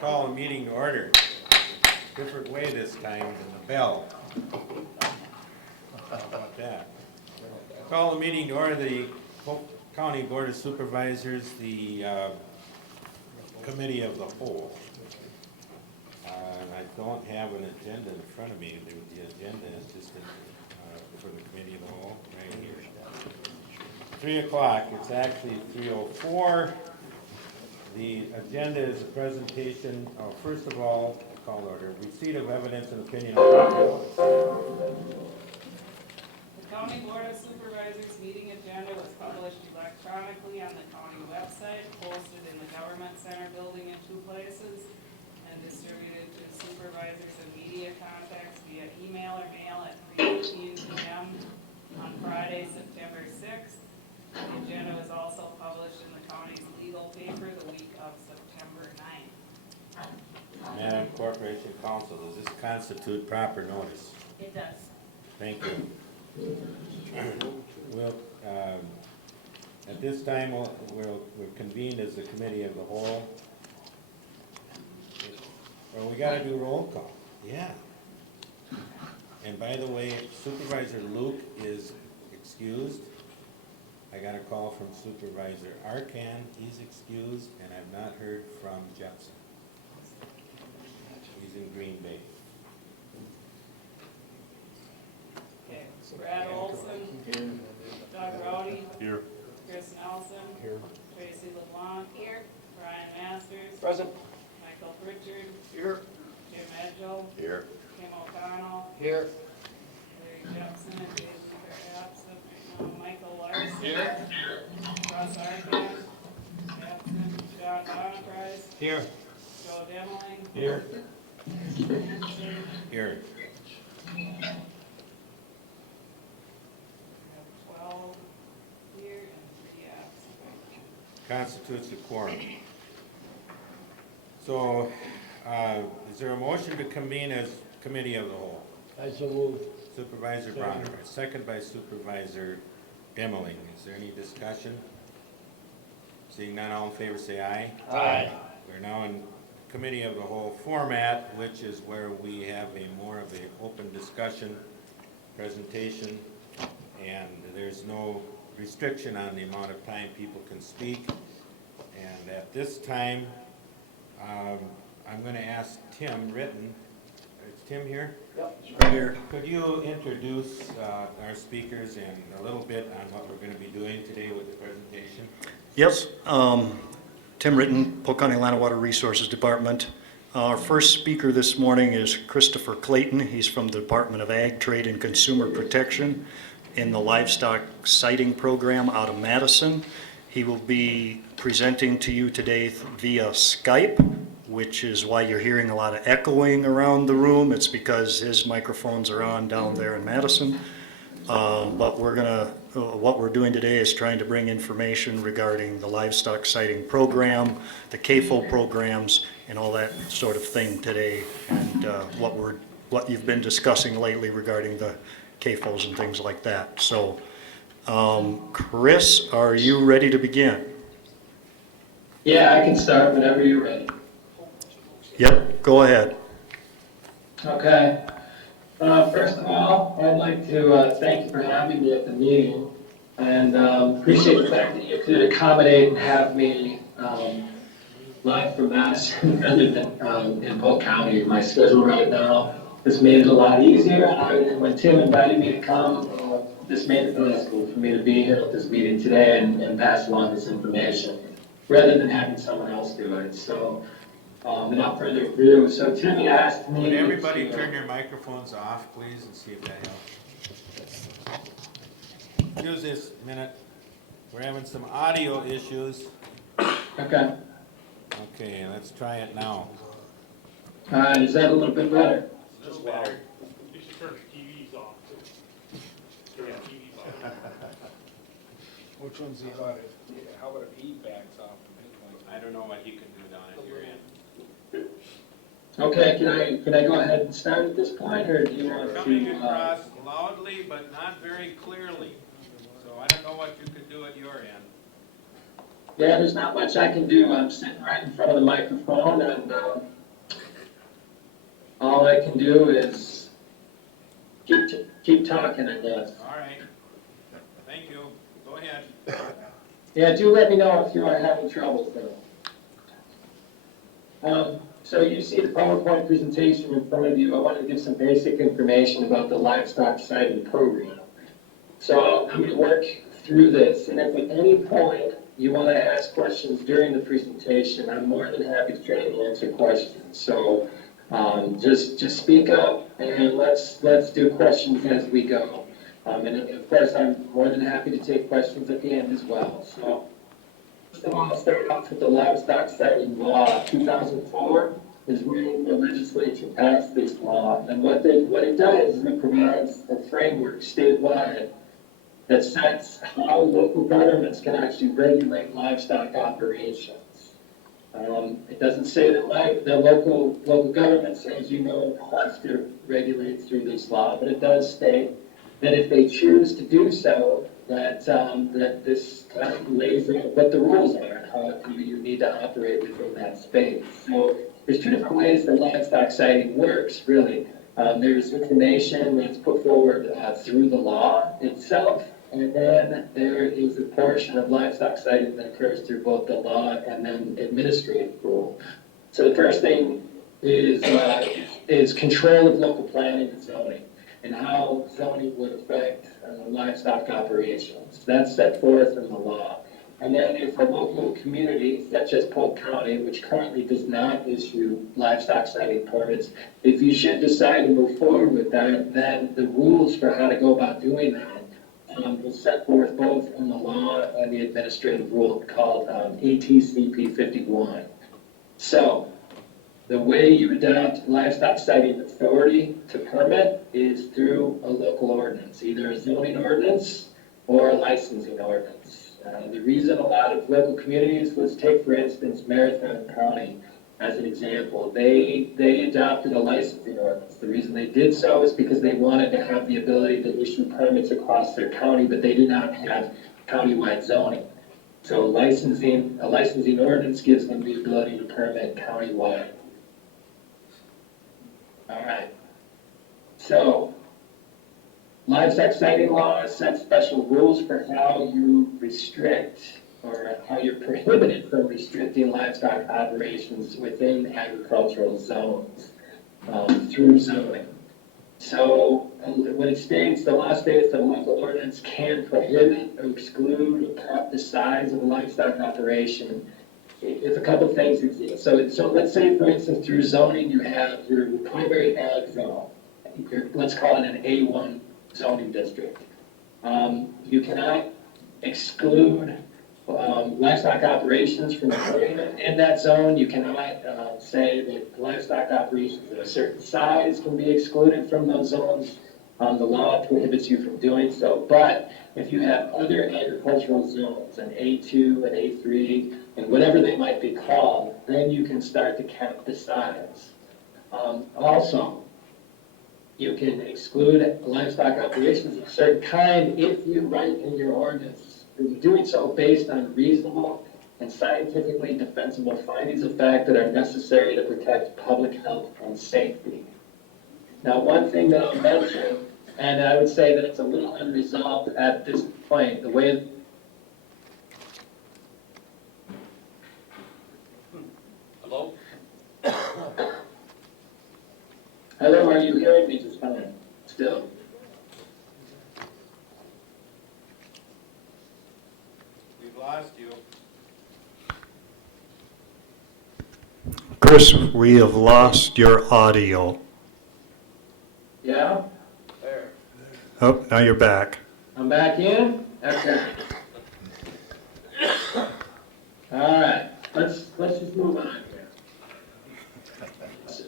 Call a meeting to order. Different way this time than the bell. How about that? Call a meeting to order the Polk County Board of Supervisors, the Committee of the Whole. I don't have an agenda in front of me. The agenda is just for the Committee of the Whole right here. 3 o'clock. It's actually 3:04. The agenda is a presentation. First of all, call order. Receipt of evidence and opinion of property. The County Board of Supervisors meeting agenda was published electronically on the county website, posted in the Government Center building in 2 places, and distributed to supervisors and media contacts via email or mail at 3:18 p.m. on Friday, September 6th. The agenda was also published in the county's legal paper the week of September 9th. Madam Corporation Counsel, does this constitute proper notice? It does. Thank you. We'll, at this time, we'll convene as the Committee of the Whole. Well, we gotta do roll call. Yeah. And by the way, Supervisor Luke is excused. I got a call from Supervisor Arcan, he's excused, and I've not heard from Jepson. He's in Green Bay. Okay, Brad Olson, Doug Rowdy, Here. Chris Nelson, Here. Tracy LeBlanc, here, Brian Masters, Present. Michael Pritchard, Here. Jim Edgel, Here. Kim O'Connell, Here. Larry Jepson, and Dave are absent right now, Michael Larson. Here. Russ Arcan, absent, John Bonaprise, Here. Joe Demmeling, Here. Hanson. Here. We have 12 here and 3 absent. Constitutes a quorum. So, is there a motion to convene as Committee of the Whole? I so move. Supervisor Bronner, second by Supervisor Demmeling. Is there any discussion? Seeing none, all in favor say aye. Aye. We're now in Committee of the Whole format, which is where we have more of an open discussion, presentation, and there's no restriction on the amount of time people can speak. And at this time, I'm going to ask Tim Ritten. Is Tim here? Yep. Here. Could you introduce our speakers and a little bit on what we're going to be doing today with the presentation? Yes, Tim Ritten, Polk County Land and Water Resources Department. Our first speaker this morning is Christopher Clayton. He's from the Department of Ag, Trade, and Consumer Protection in the Livestock Sighting Program out of Madison. He will be presenting to you today via Skype, which is why you're hearing a lot of echoing around the room. It's because his microphones are on down there in Madison. But what we're doing today is trying to bring information regarding the livestock sighting program, the CAFO programs, and all that sort of thing today, and what you've been discussing lately regarding the CAFOs and things like that. So, Chris, are you ready to begin? Yeah, I can start whenever you're ready. Yep, go ahead. Okay. First of all, I'd like to thank you for having me at the meeting, and appreciate the fact that you could accommodate and have me live from Madison rather than in Polk County. My schedule right now has made it a lot easier, and when Tim invited me to come, this made it possible for me to be here at this meeting today and pass along this information, rather than having someone else do it. So, without further ado, so Timmy asked me. Would everybody turn their microphones off, please, and see if that helps? Use this minute. We're having some audio issues. Okay. Okay, let's try it now. All right, is that a little bit better? A little better. You should turn the TVs off. Turn the TVs off. Which one's the about it? How about if he backs off? I don't know what you can do down at your end. Okay, can I go ahead and start at this point, or do you want Coming to? across loudly but not very clearly. So I don't know what you could do at your end. Yeah, there's not much I can do. I'm sitting right in front of the microphone, and all I can do is keep talking, I guess. All right. Thank you. Go ahead. Yeah, do let me know if you are having trouble though. So you see the PowerPoint presentation in front of you. I want to give some basic information about the livestock siting program. So I'm going to work through this, and if at any point you want to ask questions during the presentation, I'm more than happy to try and answer questions. So just speak up, and let's do questions as we go. And of course, I'm more than happy to take questions at the end as well. So first of all, I'll start off with the livestock siting law. 2004 is when the legislature passed this law, and what it does is it provides a framework statewide that sets how local governments can actually regulate livestock operations. It doesn't say that the local governments, as you know, have to regulate through this law, but it does state that if they choose to do so, that this kind of lays out what the rules are and how you need to operate within that space. So there's two different ways that livestock siting works, really. There's information that's put forward through the law itself, and then there is a portion of livestock siting that occurs through both the law and then administrative rule. So the first thing is control of local planning and zoning, and how zoning would affect livestock operations. That's set forth in the law. And then if a local community, such as Polk County, which currently does not issue livestock siting permits, if you should decide to move forward with that, then the rules for how to go about doing that is set forth both in the law and the administrative rule called ATCP 51. So the way you adopt livestock siting authority to permit is through a local ordinance, either a zoning ordinance or a licensing ordinance. The reason a lot of local communities, let's take for instance Marathon County as an example, they adopted a licensing ordinance. The reason they did so is because they wanted to have the ability to issue permits across their county, but they did not have countywide zoning. So a licensing ordinance gives them the ability to permit countywide. All right. So livestock siting law sets special rules for how you restrict or how you're prohibited from restricting livestock operations within agricultural zones through zoning. So when it states, the law states that a local ordinance can prohibit or exclude or cap the size of a livestock operation if a couple of things exist. So let's say, for instance, through zoning, you have your primary ag zone. Let's call it an A1 zoning district. You cannot exclude livestock operations from occurring in that zone. You cannot say that livestock operations of a certain size can be excluded from those zones. The law prohibits you from doing so. But if you have other agricultural zones, an A2, an A3, and whatever they might be called, then you can start to cap the size. Also, you can exclude livestock operations of a certain kind if you write in your ordinance. You're doing so based on reasonable and scientifically defensible findings of fact that are necessary to protect public health and safety. Now, one thing that I'll mention, and I would say that it's a little unresolved at this point, the way. Hello? Hello, are you hearing me just fine? Still? We've lost you. Chris, we have lost your audio. Yeah? There. Oh, now you're back. I'm back in? Okay. All right, let's just move on here.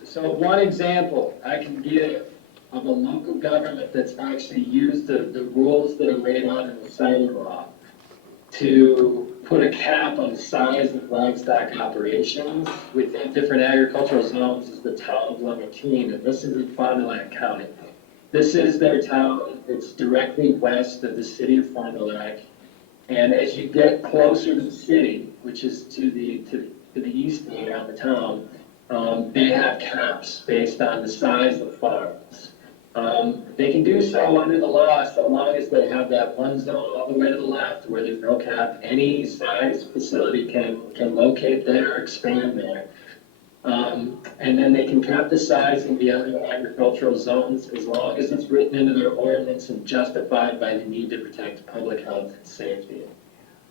So one example I can give of a local government that's actually used the rules that are laid out in the siting law to put a cap on the size of livestock operations within different agricultural zones is the town of Lamartine, and this is in Fond du Lac County. This is their town. It's directly west of the city of Fond du Lac. And as you get closer to the city, which is to the east around the town, they have caps based on the size of farms. They can do so under the law so long as they have that one zone all the way to the left where there's no cap. Any size facility can locate there or expand there. And then they can cap the size in the other agricultural zones as long as it's written into their ordinance and justified by the need to protect public health and safety.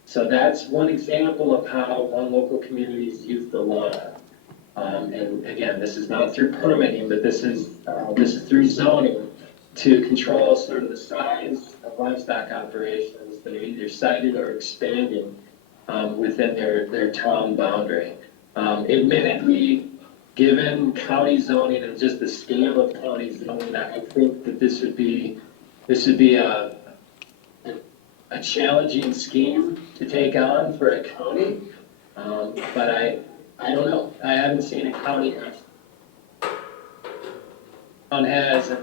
So that's one example of how one local community has used the law. And again, this is not through permitting, but this is through zoning to control sort of the size of livestock operations that are either sited or expanding within their town boundary. Admittedly, given county zoning and just the scale of county zoning, I think that this would be a challenging scheme to take on for a county. But I don't know. I haven't seen a county that has.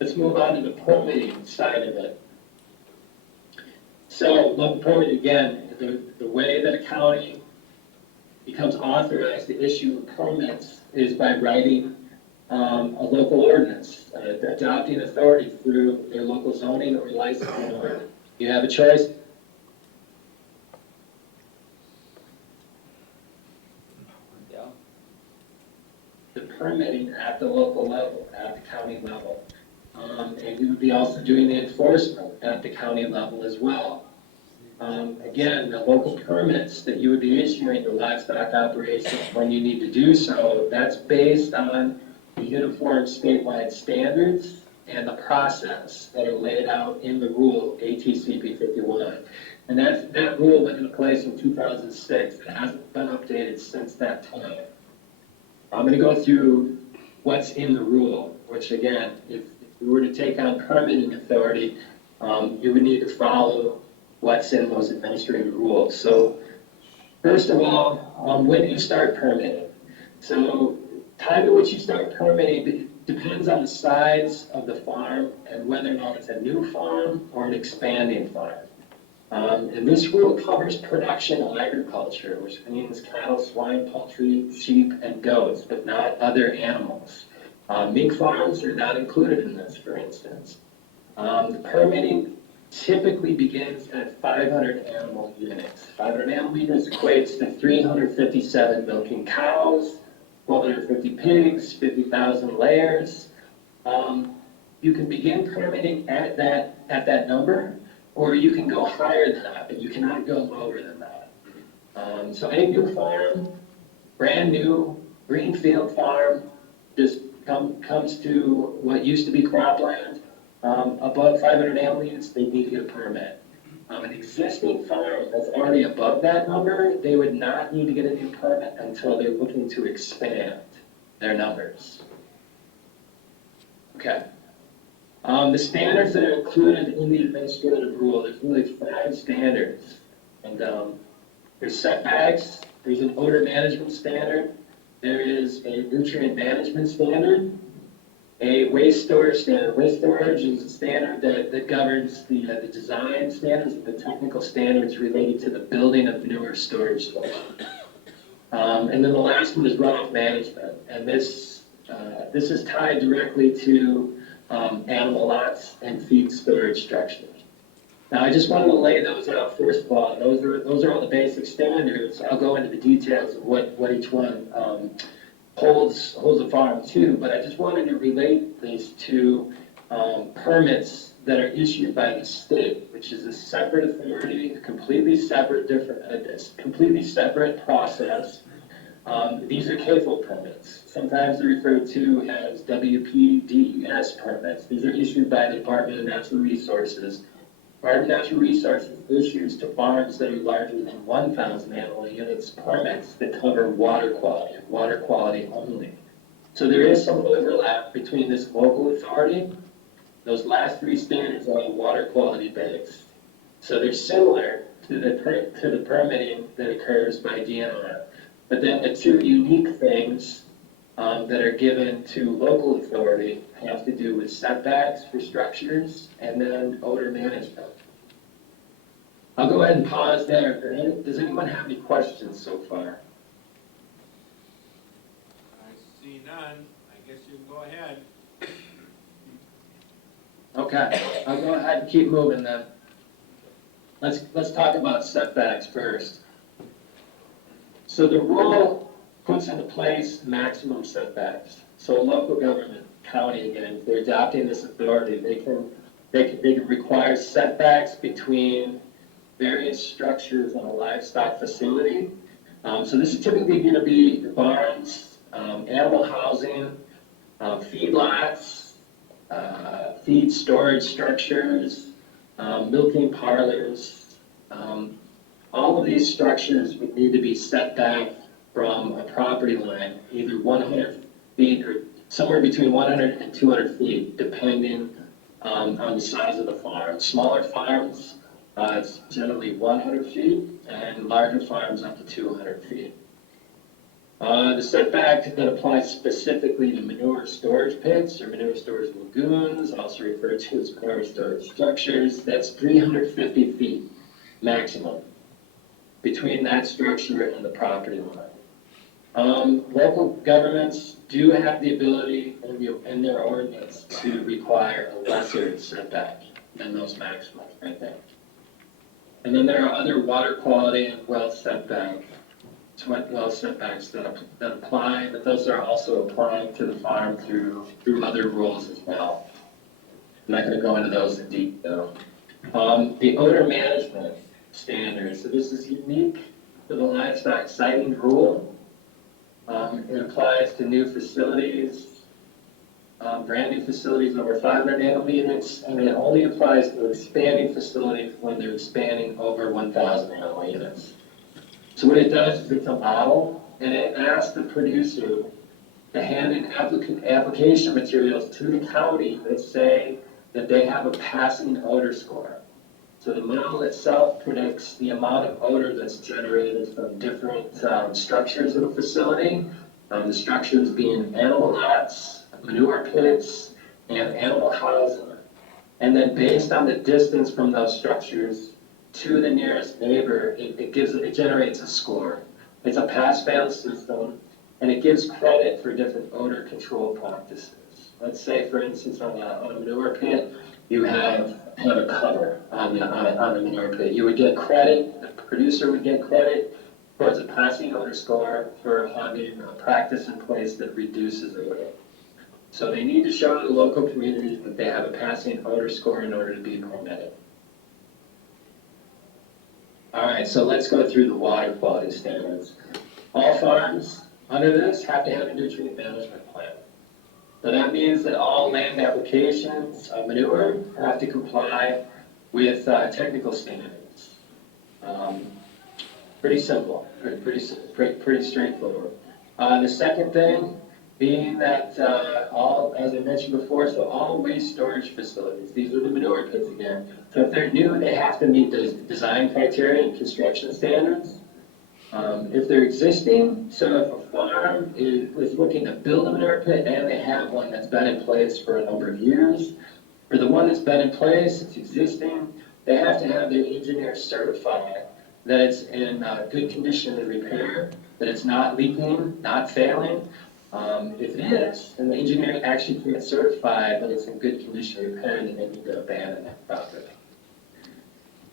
Let's move on to the permitting side of it. So, local permit again, the way that a county becomes authorized to issue permits is by writing a local ordinance, adopting authority through their local zoning or licensing order. You have a choice. Yeah. The permitting at the local level, at the county level. And you would be also doing the enforcement at the county level as well. Again, the local permits that you would be issuing to livestock operations when you need to do so, that's based on the uniform statewide standards and the process that are laid out in the rule, ATCP 51. And that rule went into place in 2006. It hasn't been updated since that time. I'm going to go through what's in the rule, which again, if you were to take on permitting authority, you would need to follow what's in those administrative rules. So first of all, when do you start permitting? So time at which you start permitting depends on the size of the farm and whether or not it's a new farm or an expanding farm. And this rule covers production agriculture, which means cattle, swine, poultry, sheep, and goats, but not other animals. Mink farms are not included in this, for instance. The permitting typically begins at 500 animal units. 500 animal units equates to 357 milking cows, 1,250 pigs, 50,000 layers. You can begin permitting at that number, or you can go higher than that, but you cannot go lower than that. So any new farm, brand new greenfield farm, just comes to what used to be cropland. Above 500 animal units, they need to get a permit. An existing farm that's already above that number, they would not need to get a new permit until they're looking to expand their numbers. Okay. The standards that are included in the administrative rule, there's really 5 standards. And there's setbacks, there's an odor management standard, there is a nutrient management standard, a waste storage standard. Waste storage is a standard that governs the design standards and the technical standards related to the building of newer storage stations. And then the last one is runoff management. And this is tied directly to animal lots and feed storage structures. Now, I just wanted to lay those out first of all. Those are all the basic standards. I'll go into the details of what each one holds a farm to, but I just wanted to relate these to permits that are issued by the state, which is a separate authority, completely separate process. These are CAFO permits. Sometimes they're referred to as WPDES permits. These are issued by the Department of Natural Resources. Department of Natural Resources issues to farms that are larger than 1,000 animal units permits that cover water quality only. So there is some overlap between this local authority. Those last 3 standards are water quality based. So they're similar to the permitting that occurs by DNR. But then the 2 unique things that are given to local authority have to do with setbacks for structures and then odor management. I'll go ahead and pause there. Does anyone have any questions so far? I see none, I guess you can go ahead. Okay, I'll go ahead and keep moving then. Let's talk about setbacks first. So the rule puts into place maximum setbacks. So local government, county again, if they're adopting this authority, they can require setbacks between various structures on a livestock facility. So this is typically going to be barns, animal housing, feedlots, feed storage structures, milking parlors. All of these structures would need to be set back from a property line, either 100 feet or somewhere between 100 and 200 feet, depending on the size of the farm. Smaller farms, it's generally 100 feet, and larger farms up to 200 feet. The setback that applies specifically to manure storage pits or manure storage lagoons, also referred to as manure storage structures, that's 350 feet maximum between that structure and the property line. Local governments do have the ability in their ordinance to require a lesser setback than those maximums right there. And then there are other water quality and well setbacks that apply, but those are also applying to the farm through other rules as well. I'm not going to go into those in detail. The odor management standards, so this is unique to the livestock siting rule. It applies to new facilities, brand new facilities over 500 animal units, and it only applies to expanding facilities when they're expanding over 1,000 animal units. So what it does is it's a model, and it asks the producer to hand in application materials to the county that say that they have a passing odor score. So the model itself predicts the amount of odor that's generated from different structures of the facility. The structures being animal lots, manure pits, and animal housing. And then based on the distance from those structures to the nearest neighbor, it generates a score. It's a pass-fail system, and it gives credit for different odor control practices. Let's say, for instance, on a manure pit, you have a cover on the manure pit. You would get credit, the producer would get credit towards a passing odor score for having a practice in place that reduces odor. So they need to show the local community that they have a passing odor score in order to be permitted. All right, so let's go through the water quality standards. All farms under this have to have a nutrient management plan. So that means that all land applications of manure have to comply with technical standards. Pretty simple, pretty straightforward. The second thing being that as I mentioned before, so all waste storage facilities, these are the manure pits again. So if they're new, they have to meet the design criteria and construction standards. If they're existing, so if a farm is looking to build a manure pit and they have one that's been in place for a number of years, for the one that's been in place, it's existing, they have to have their engineer certify that it's in good condition to repair, that it's not leaking, not failing. If it is, then the engineer actually can't certify that it's in good condition to repair, and they need to abandon that property.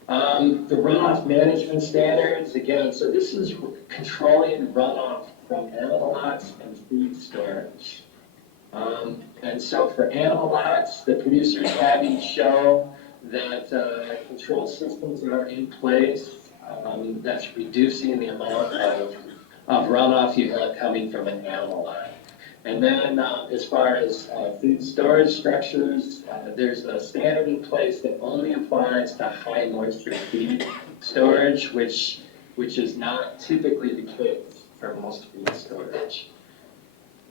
The runoff management standards, again, so this is controlling runoff from animal lots and feed storage. And so for animal lots, the producers having show that control systems are in place that's reducing the amount of runoff you have coming from an animal lot. And then as far as food storage structures, there's a standard in place that only applies to high moisture feed storage, which is not typically the case for most feed storage.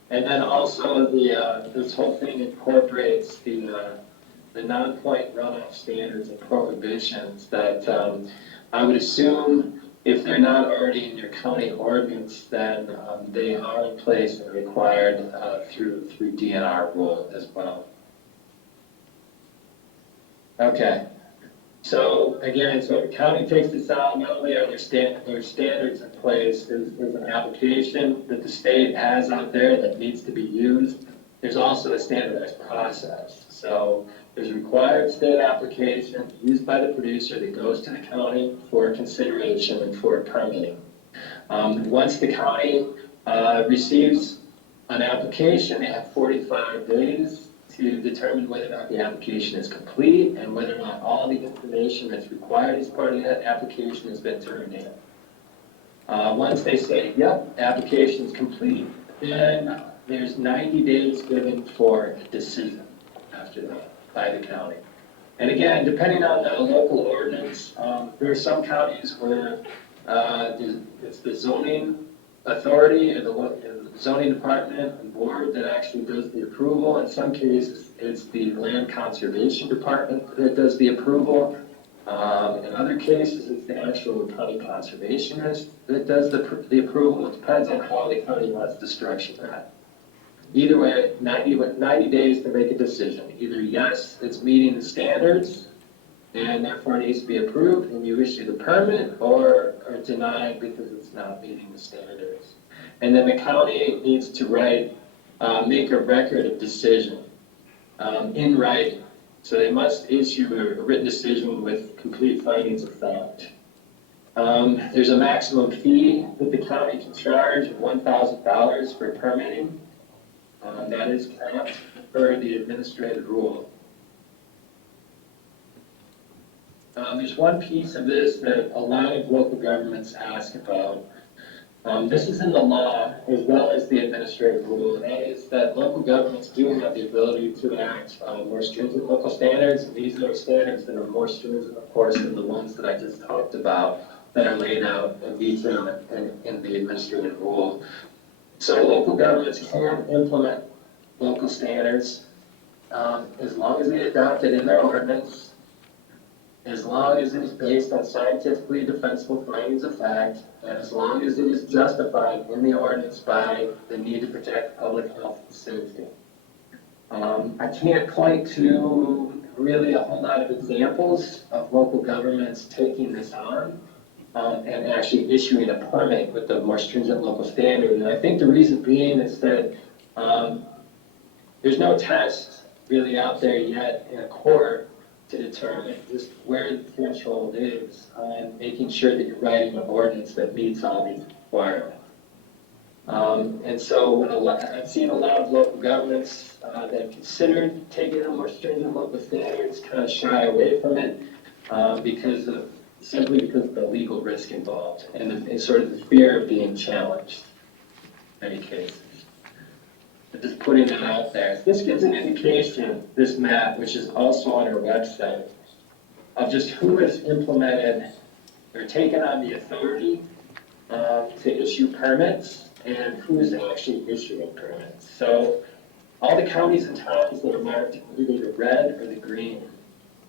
And then also this whole thing incorporates the non-point runoff standards and prohibitions that I would assume if they're not already in your county ordinance, then they are in place and required through DNR rule as well. Okay. So again, so the county takes this out, not only are there standards in place, there's an application that the state has out there that needs to be used. There's also a standardized process. So there's a required state application used by the producer that goes to the county for consideration and for permitting. Once the county receives an application, they have 45 days to determine whether or not the application is complete and whether or not all the information that's required as part of that application has been turned in. Once they say, yep, application is complete, then there's 90 days given for a decision after that by the county. And again, depending on the local ordinance, there are some counties where it's the zoning authority or the zoning department and board that actually does the approval. In some cases, it's the land conservation department that does the approval. In other cases, it's the actual county conservationist that does the approval. It depends on how the county wants to structure that. Either way, 90 days to make a decision. Either yes, it's meeting the standards and therefore it needs to be approved and you issue the permit, or denied because it's not meeting the standards. And then the county needs to make a record of decision in writing. So they must issue a written decision with complete findings of fact. There's a maximum fee that the county can charge of $1,000 for permitting. That is capped per the administrative rule. There's one piece of this that a lot of local governments ask about. This is in the law as well as the administrative rule, and that is that local governments do have the ability to enact more stringent local standards, and these are standards that are more stringent, of course, than the ones that I just talked about that are laid out in detail in the administrative rule. So local governments can implement local standards as long as they adopt it in their ordinance, as long as it is based on scientifically defensible findings of fact, and as long as it is justified in the ordinance by the need to protect public health and safety. I can't point to really a whole lot of examples of local governments taking this on and actually issuing a permit with the more stringent local standard. And I think the reason being is that there's no test really out there yet in a court to determine just where the threshold is and making sure that you're writing an ordinance that meets all these requirements. And so I've seen a lot of local governments that have considered taking a more stringent local standards kind of shy away from it simply because of the legal risk involved and sort of the fear of being challenged in many cases. But just putting it out there. This gives an indication, this map, which is also on our website, of just who has implemented or taken on the authority to issue permits and who is actually issuing permits. So all the counties and towns that are marked either the red or the green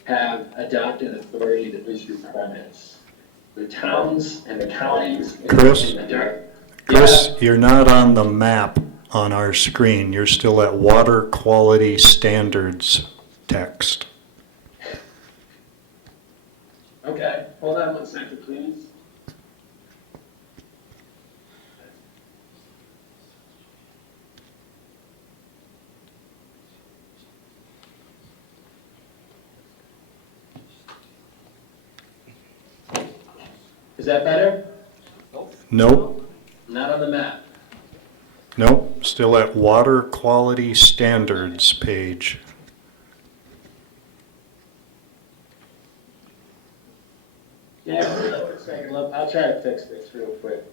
have adopted authority to issue permits. The towns and the counties Chris? in the dark. Chris, you're not on the map on our screen. You're still at water quality standards text. Okay, hold on one second, please. Is that better? Nope, Not on the map. nope, still at water quality standards page. Yeah, hold on one second. I'll try to fix this real quick.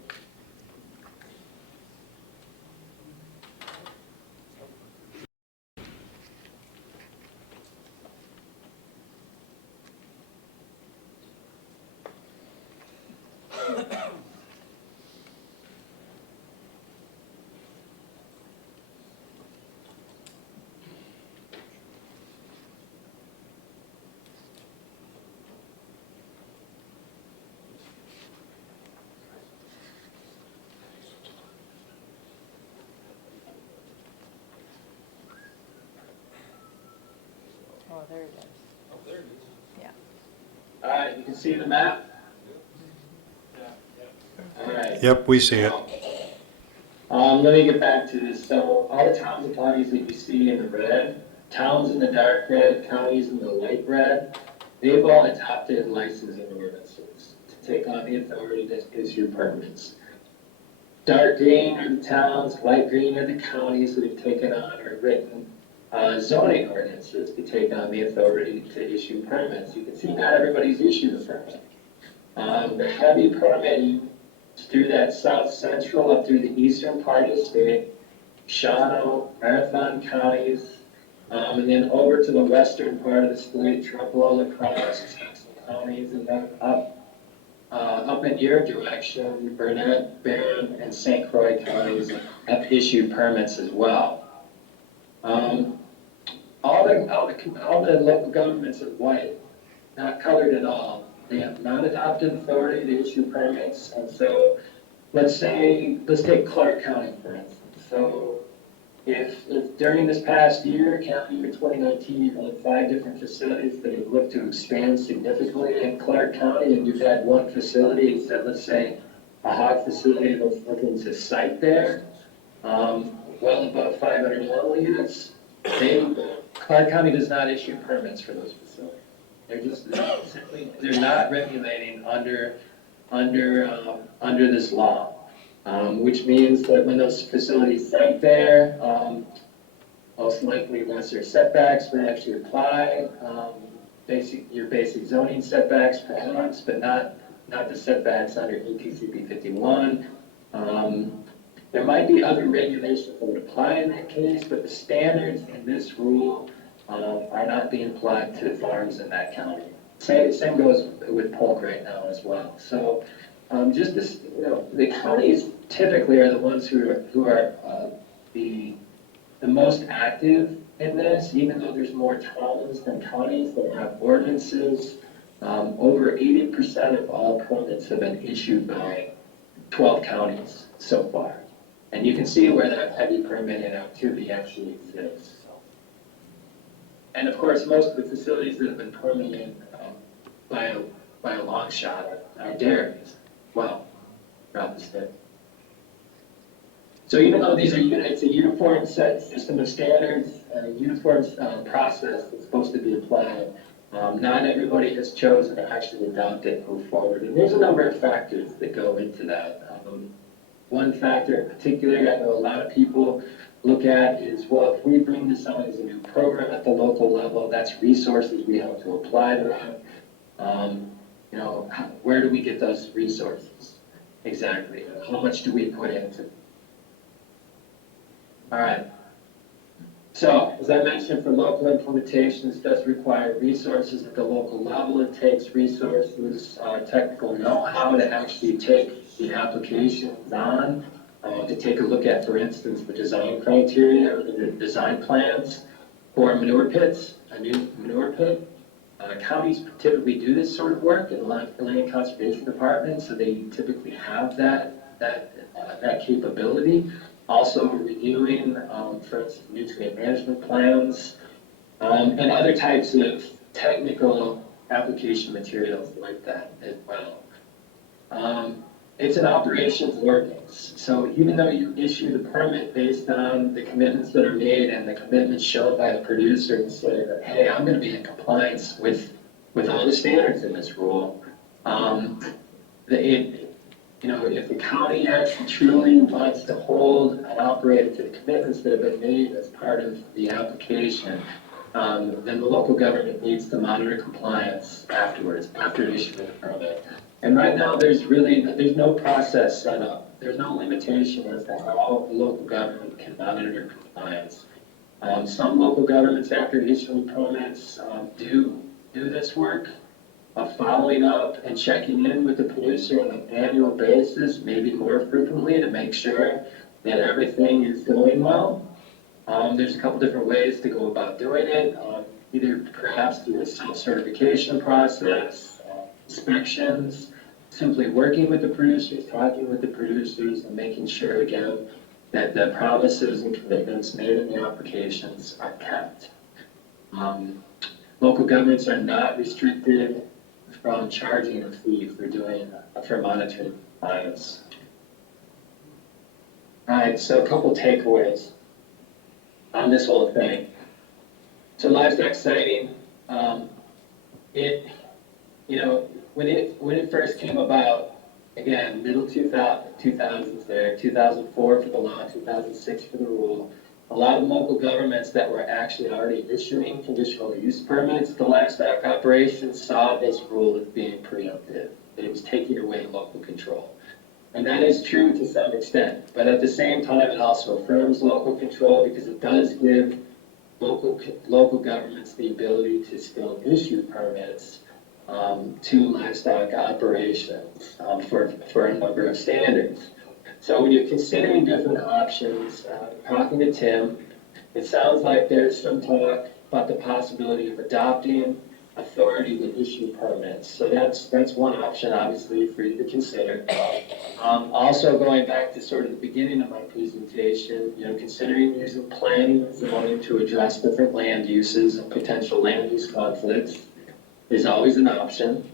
Oh, there it is. Oh, there it is. All right, you can see the map? All right. Yep, we see it. Let me get back to this. So all the towns and counties that you see in the red, towns in the dark red, counties in the light red, they've all adopted licensing ordinances to take on the authority to issue permits. Dark green are the towns, light green are the counties that have taken on or written zoning ordinances to take on the authority to issue permits. You can see not everybody's issued a permit. The heavy permitting is through that south central up through the eastern part of the state, Shawano, Marathon counties, and then over to the western part of the state, Trumbull, across counties, and then up in your direction, Burnett, Barron, and St. Croix counties have issued permits as well. All the local governments are white, not colored at all. They have not adopted authority to issue permits, and so let's take Clark County for instance. So if during this past year, calendar year 2019, you've had 5 different facilities that have looked to expand significantly in Clark County, and you've had one facility, instead, let's say a hog facility that's looking to site there, well above 500 animal units, Clark County does not issue permits for those facilities. They're not regulating under this law, which means that when those facilities site there, most likely lesser setbacks may actually apply. Your basic zoning setbacks perhaps, but not the setbacks under ETCP 51. There might be other regulations that would apply in that case, but the standards in this rule are not being applied to farms in that county. Same goes with Polk right now as well. So just this, the counties typically are the ones who are the most active in this, even though there's more towns than counties that have ordinances. Over 80% of all permits have been issued by 12 counties so far. And you can see where that heavy permitting activity actually exists. And of course, most of the facilities that have been permitted by a long shot are dairies, well, throughout the state. So even though it's a uniform set system of standards, a uniform process that's supposed to be applied, not everybody has chosen to actually adopt it and move forward. And there's a number of factors that go into that. One factor in particular I know a lot of people look at is, well, if we bring this on as a new program at the local level, that's resources we have to apply to that. Where do we get those resources? Exactly. How much do we put into it? All right. So, as I mentioned, for local implementations, does require resources at the local level. It takes resources, technical know-how to actually take the applications on, to take a look at, for instance, the design criteria or the design plans for manure pits, a new manure pit. Counties typically do this sort of work in land conservation departments, so they typically have that capability. Also reviewing, for instance, nutrient management plans, and other types of technical application materials like that as well. It's an operations ordinance, so even though you issue the permit based on the commitments that are made and the commitments shown by the producer and say that, hey, I'm going to be in compliance with all the standards in this rule, if the county actually truly wants to hold and operate to the commitments that have been made as part of the application, then the local government needs to monitor compliance afterwards, after issuing a permit. And right now, there's no process set up. There's no limitation as to how the local government can monitor compliance. Some local governments, after issuing permits, do this work of following up and checking in with the producer on an annual basis, maybe more frequently, to make sure that everything is going well. There's a couple different ways to go about doing it, either perhaps through a self-certification process, inspections, simply working with the producers, talking with the producers, and making sure, again, that the promises and commitments made in the applications are kept. local governments are not restricted from charging a fee for monitoring compliance. All right, so a couple takeaways on this whole thing. So livestock sighting, when it first came about, again, middle 2000s there, 2004 for the law, 2006 for the rule, a lot of local governments that were actually already issuing conditional use permits to livestock operations saw this rule as being preemptive. It was taking away local control. And that is true to some extent, but at the same time, it also affirms local control because it does give local governments the ability to still issue permits to livestock operations for a number of standards. So when you're considering different options, talking to Tim, it sounds like there's some talk about the possibility of adopting authority to issue permits. So that's one option, obviously, for you to consider. Also, going back to sort of the beginning of my presentation, considering using planning as a way to address different land uses and potential land use conflicts is always an option.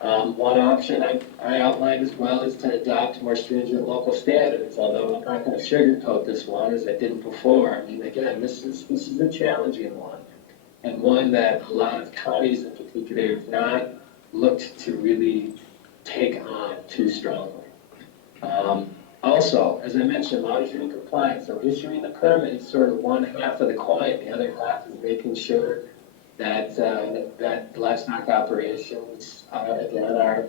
One option I outlined as well is to adopt more stringent local standards, although I'm not going to sugarcoat this one as I didn't before. I mean, again, this is a challenging one, and one that a lot of counties in particular have not looked to really take on too strongly. Also, as I mentioned, monitoring compliance, so issuing the permit is sort of one half of the coin. The other half is making sure that livestock operations again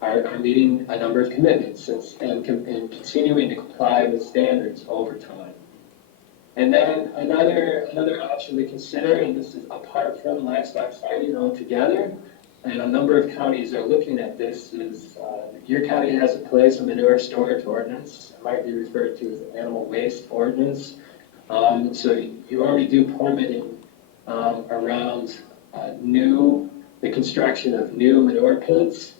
are meeting a number of commitments and continuing to comply with standards over time. And then another option to consider, and this is apart from livestock sighting altogether, and a number of counties are looking at this, is your county has in place a manure storage ordinance. It might be referred to as an animal waste ordinance. So you already do permitting around the construction of new manure pits.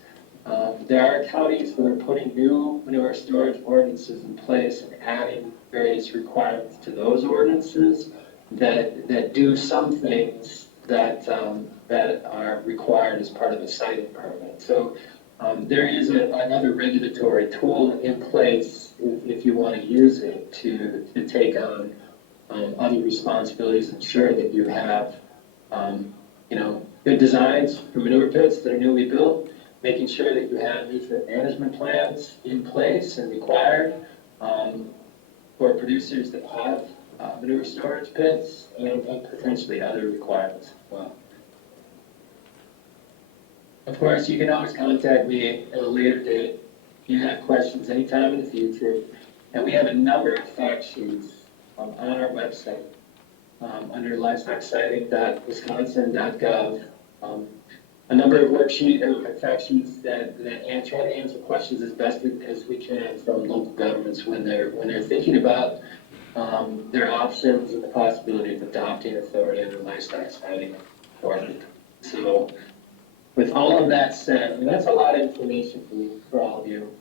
There are counties that are putting new manure storage ordinances in place and adding various requirements to those ordinances that do some things that are required as part of a siting permit. So there is another regulatory tool in place if you want to use it to take on other responsibilities, ensure that you have good designs for manure pits that are newly built, making sure that you have nutrient management plans in place and required for producers that have manure storage pits, and potentially other requirements as well. Of course, you can always contact me at a later date if you have questions anytime in the future. And we have a number of fact sheets on our website under livestock-sighting.wisconsin.gov. A number of worksheets and fact sheets that try to answer questions as best as we can from local governments when they're thinking about their options and the possibility of adopting authority under livestock sighting ordinance. So, with all of that said, I mean, that's a lot of information for all of you.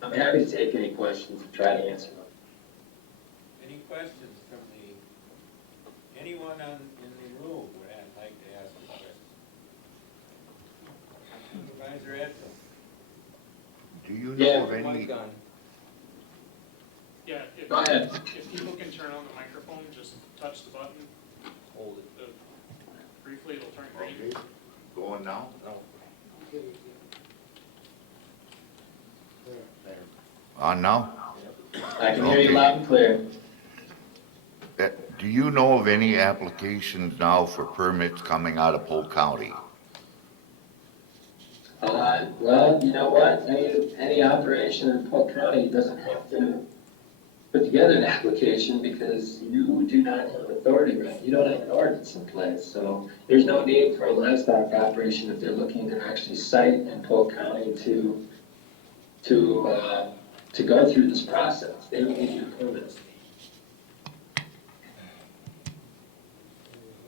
I'm happy to take any questions and try to answer them. Any questions from anyone in the room would like to ask a question? Supervisor Edson. Do you know of any, Yeah, Go ahead. if people can turn on the microphone, just touch the button. Hold it. Briefly, it'll turn green. okay, going now? On now? I can hear you Okay. loud and clear. Do you know of any applications now for permits coming out of Polk County? Well, you know what? Any operation in Polk County doesn't have to put together an application because you do not have authority, right? You don't have an ordinance in place. So there's no need for a livestock operation if they're looking to actually site in Polk County to go through this process. They don't need your permits.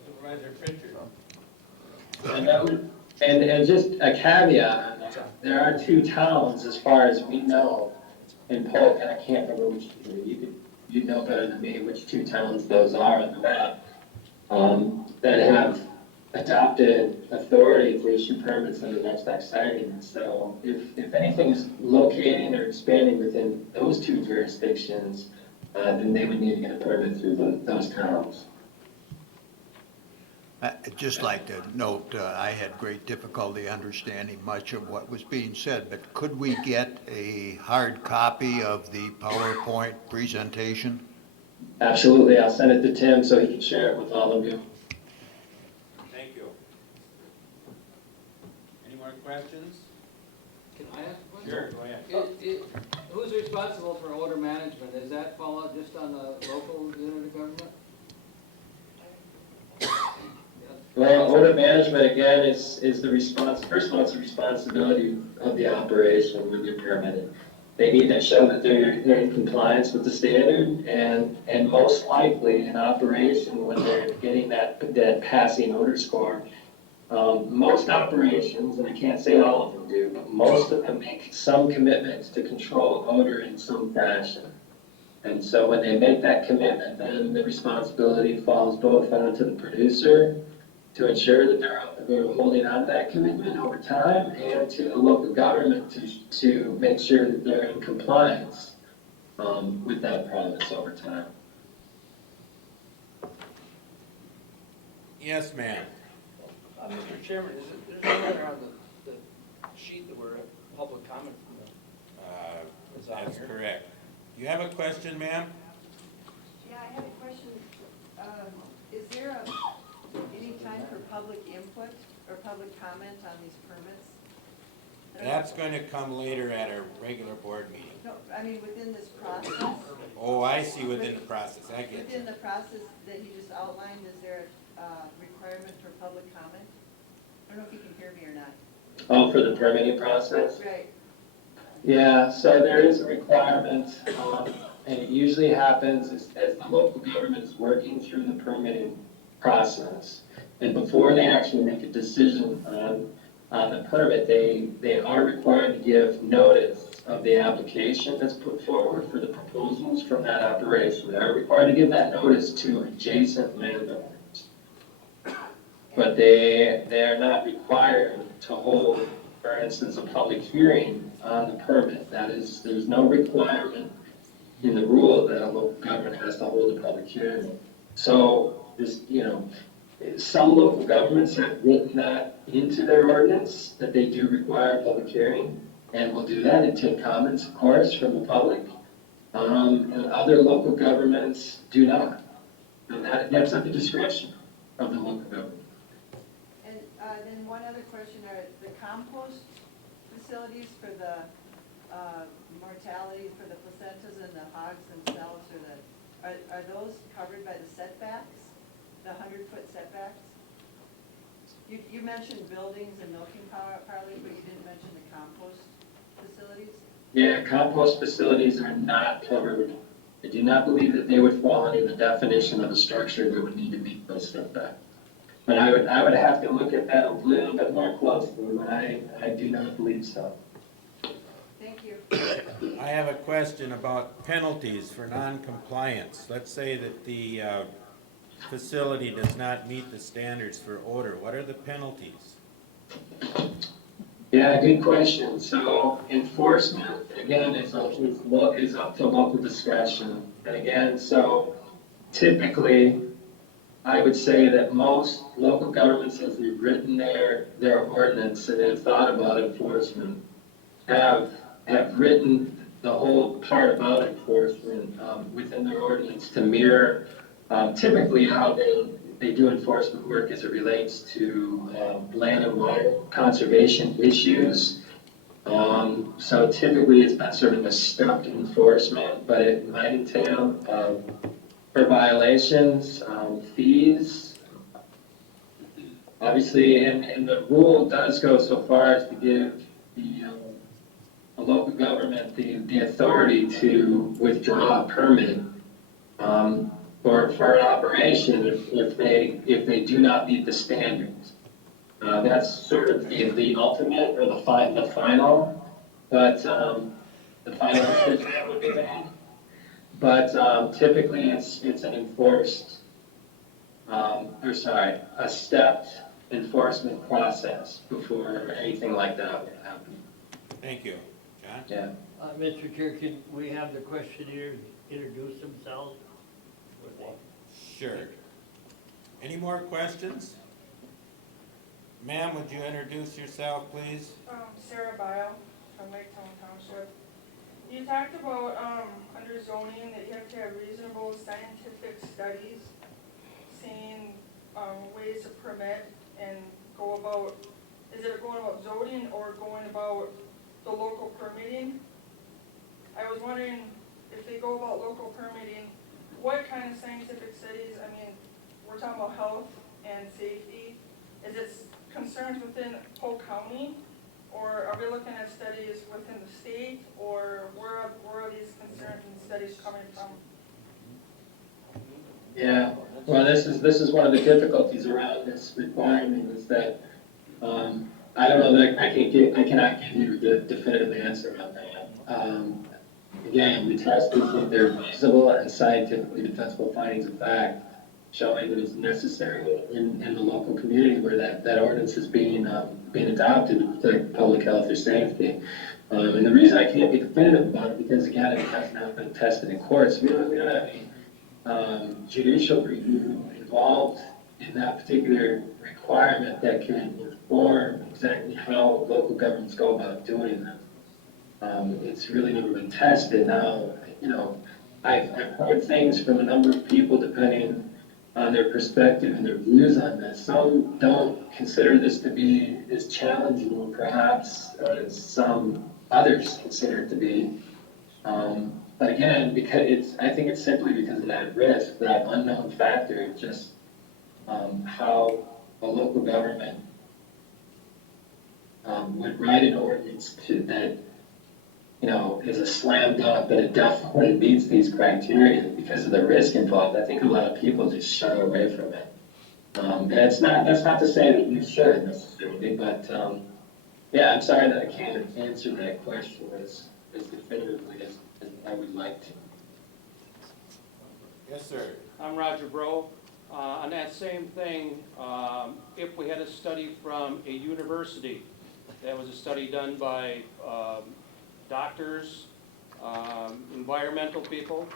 Supervisor Pritchard. And just a caveat on that, there are two towns, as far as we know, in Polk, and I can't remember which, you'd know better than me which two towns those are on the map, that have adopted authority to issue permits under next exciting. So if anything is locating or expanding within those two jurisdictions, then they would need to get a permit through those towns. I'd just like to note, I had great difficulty understanding much of what was being said, but could we get a hard copy of the PowerPoint presentation? Absolutely, I'll send it to Tim so he can share it with all of you. Thank you. Any more questions? Can I ask a question? Sure, go ahead. Who's responsible for odor management? Does that fall out just on the local unit of government? Well, odor management, again, is the response, first of all, it's the responsibility of the operation when you're permitted. They need to show that they're in compliance with the standard, and most likely in operation, when they're getting that passing odor score, most operations, and I can't say all of them do, but most of them make some commitments to control odor in some fashion. And so when they make that commitment, then the responsibility falls both onto the producer to ensure that they're holding on to that commitment over time, and to the local government to make sure that they're in compliance with that promise over time. Yes, ma'am. Mr. Chairman, there's somewhere on the sheet that we're at public comment is on That's here. correct. You have a question, ma'am? Yeah, I have a question. Is there any time for public input or public comment on these permits? I don't know. That's going to come later at our regular board meeting. No, I mean, within this process, Oh, I see, within the process, I get within you. the process that you just outlined, is there a requirement for public comment? I don't know if you can hear me or not. Oh, for the permitting process? Right. Yeah, so there is a requirement, and it usually happens as the local government is working through the permitting process. And before they actually make a decision on the permit, they are required to give notice of the application that's put forward for the proposals from that operation. They are required to give that notice to adjacent landowners. But they are not required to hold, for instance, a public hearing on the permit. That is, there's no requirement in the rule that a local government has to hold a public hearing. So this, some local governments have written that into their ordinance, that they do require a public hearing, and will do that and take comments, of course, from the public. And other local governments do not. And that's at the discretion of the local government. And then one other question, are the compost facilities for the mortality for the placentas and the hogs themselves, are those covered by the setbacks, the 100-foot setbacks? You mentioned buildings and milking parlors, but you didn't mention the compost facilities? Yeah, compost facilities are not covered. I do not believe that they would fall under the definition of a structure that would need to meet those setbacks. But I would have to look at that a little bit more closely, but I do not believe so. Thank you. I have a question about penalties for non-compliance. Let's say that the facility does not meet the standards for odor. What are the penalties? Yeah, good question. So enforcement, again, is up to local discretion. And again, so typically, I would say that most local governments, as they've written their ordinance and have thought about enforcement, have written the whole part about enforcement within their ordinance to mirror typically how they do enforcement work as it relates to land and water conservation issues. So typically it's been sort of a stepped enforcement, but it might entail for violations, fees. Obviously, and the rule does go so far as to give the local government the authority to withdraw a permit for an operation if they do not meet the standards. That's sort of the ultimate or the final, but the final decision that would be made. But typically it's an enforced, a stepped enforcement process before anything like that would happen. Thank you. John? Yeah. Mr. Chair, can we have the questionnaires introduce themselves? Sure. Any more questions? Ma'am, would you introduce yourself, please? Sarah Bile from Laketown Township. You talked about, under zoning, that you have to have reasonable scientific studies, seeing, ways to permit and go about, is it going about zoning or going about the local permitting? I was wondering if they go about local permitting, what kind of scientific studies, I mean, we're talking about health and safety. Is it concerns within Polk County? Or are we looking at studies within the state, or where are these concerns and studies coming from? Yeah, well, this is one of the difficulties around this requirement is that, I don't know that I cannot give you the definitive answer on that. Again, the test is that they're reasonable and scientifically defensible findings of fact, showing that it's necessary in the local community where that ordinance is being adopted to protect public health or safety. And the reason I can't be definitive about it, because again, it has not been tested in courts. We don't have any judicial review involved in that particular requirement that can inform exactly how local governments go about doing that. It's really never been tested. Now, I've heard things from a number of people depending on their perspective and their views on this. Some don't consider this to be as challenging, perhaps, as some others consider it to be. But again, I think it's simply because of that risk, that unknown factor, just how a local government would write an ordinance that is a slam dunk that it definitely meets these criteria because of the risk involved. I think a lot of people just shy away from it. And that's not to say that you should necessarily, but yeah, I'm sorry that I can't answer that question as definitively as I would like to. Yes, sir. I'm Roger Bro. On that same thing, if we had a study from a university, that was a study done by doctors, environmental people,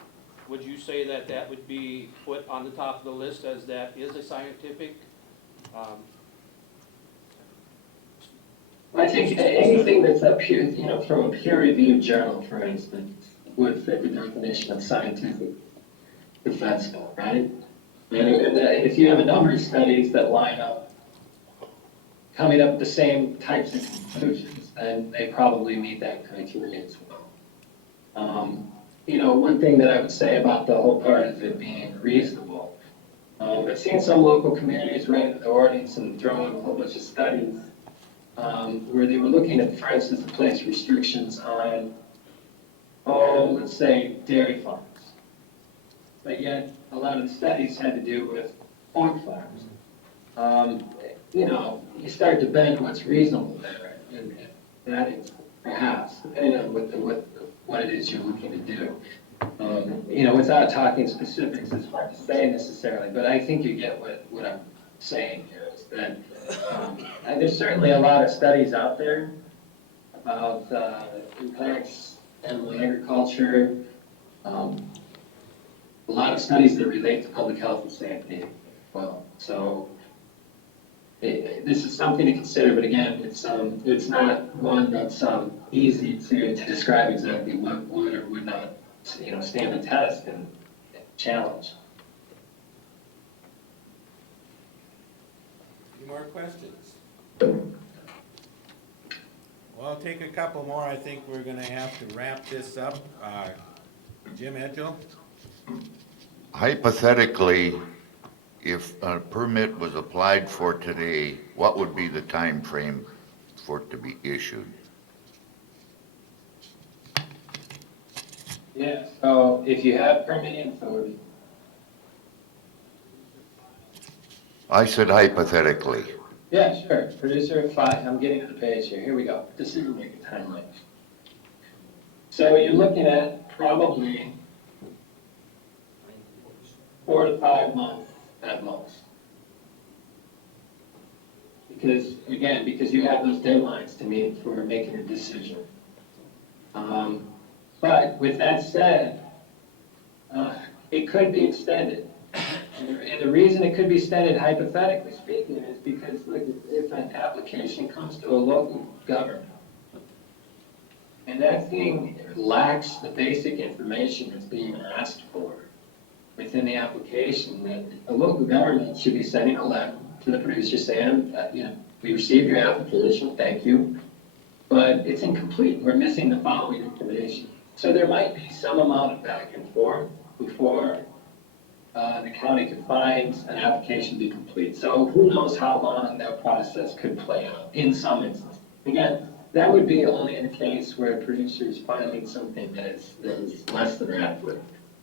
would you say that that would be put on the top of the list as that is a scientific? I think anything that's up here, from a peer-reviewed journal, for instance, would fit the definition of scientific defensible, right? And if you have a number of studies that line up, coming up with the same types of conclusions, then they probably meet that criteria as well. One thing that I would say about the whole part of it being reasonable, I've seen some local communities write the ordinance and throw in a whole bunch of studies where they were looking at, for instance, to place restrictions on, let's say, dairy farms. But yet, a lot of the studies had to do with pork farms. You start to bend what's reasonable there, and that is perhaps, depending on what it is you're looking to do. Without talking specifics, it's hard to say necessarily, but I think you get what I'm saying here, is that there's certainly a lot of studies out there about impacts animal agriculture, a lot of studies that relate to public health and safety as well. So this is something to consider, but again, it's not one that's easy to describe exactly what would or would not stand the test and challenge. Any more questions? Well, I'll take a couple more. I think we're gonna have to wrap this up. Jim Edgell? Hypothetically, if a permit was applied for today, what would be the time frame for it to be issued? Yeah, so if you have permitting authority, I said hypothetically. yeah, sure. Producer 5, I'm getting to the page here. Here we go. Decision-making timeline. So you're looking at probably 4 to 5 months at most. because, again, because you have those deadlines to meet for making a decision. But with that said, it could be extended. And the reason it could be extended, hypothetically speaking, is because, look, if an application comes to a local government, and that thing lacks the basic information that's being asked for within the application, that a local government should be sending a letter to the producer saying, we received your application, thank you, but it's incomplete, we're missing the following information. So there might be some amount of back and forth before the county could find an application to be complete. So who knows how long that process could play out in some instances. Again, that would be only in a case where a producer is finding something that is less than adequate,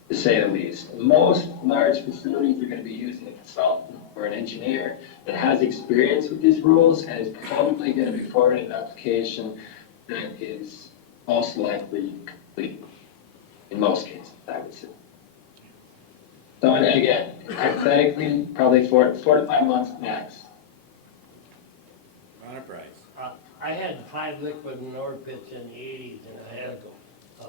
to say the least. Most large facilities are going to be using a consultant or an engineer that has experience with these rules and is probably going to be forwarding an application that is most likely complete, in most cases, I would say. So, and again, hypothetically, probably 4 to 5 months max. Ron and Bryce. I had 5 liquid and ore pits in the 80s, and I had a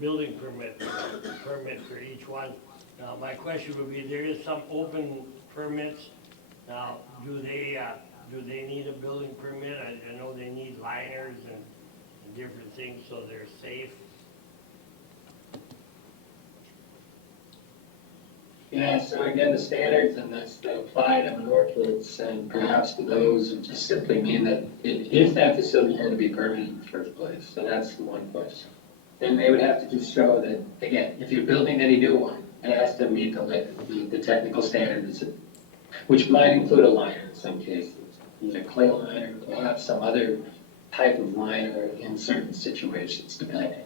building permit for each one. Now, my question would be, there is some open permits. Now, do they need a building permit? I know they need liners and different things so they're safe. Yeah, so again, the standards and that's that apply to ore pits and perhaps to those would just simply mean that if that facility had to be permitted in the first place, so that's the one question. Then they would have to just show that, again, if you're building any new one, it has to meet the technical standards, which might include a liner in some cases, either clay liner or perhaps some other type of liner in certain situations, depending.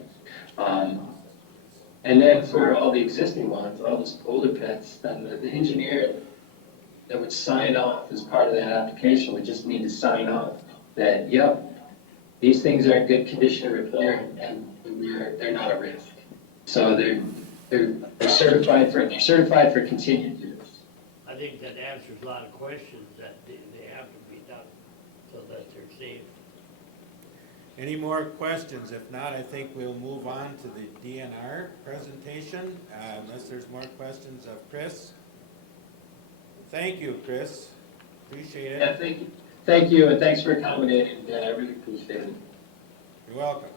And then for all the existing ones, all those older pits, then the engineer that would sign off as part of that application would just need to sign off that, yep, these things are in good condition of repair and they're not a risk. So they're certified for continued use. I think that answers a lot of questions that they have to be done so that they're safe. Any more questions? If not, I think we'll move on to the DNR presentation, unless there's more questions of Chris. Thank you, Chris. Appreciate it. Yeah, thank you, and thanks for accommodating. Yeah, I really appreciate it. You're welcome.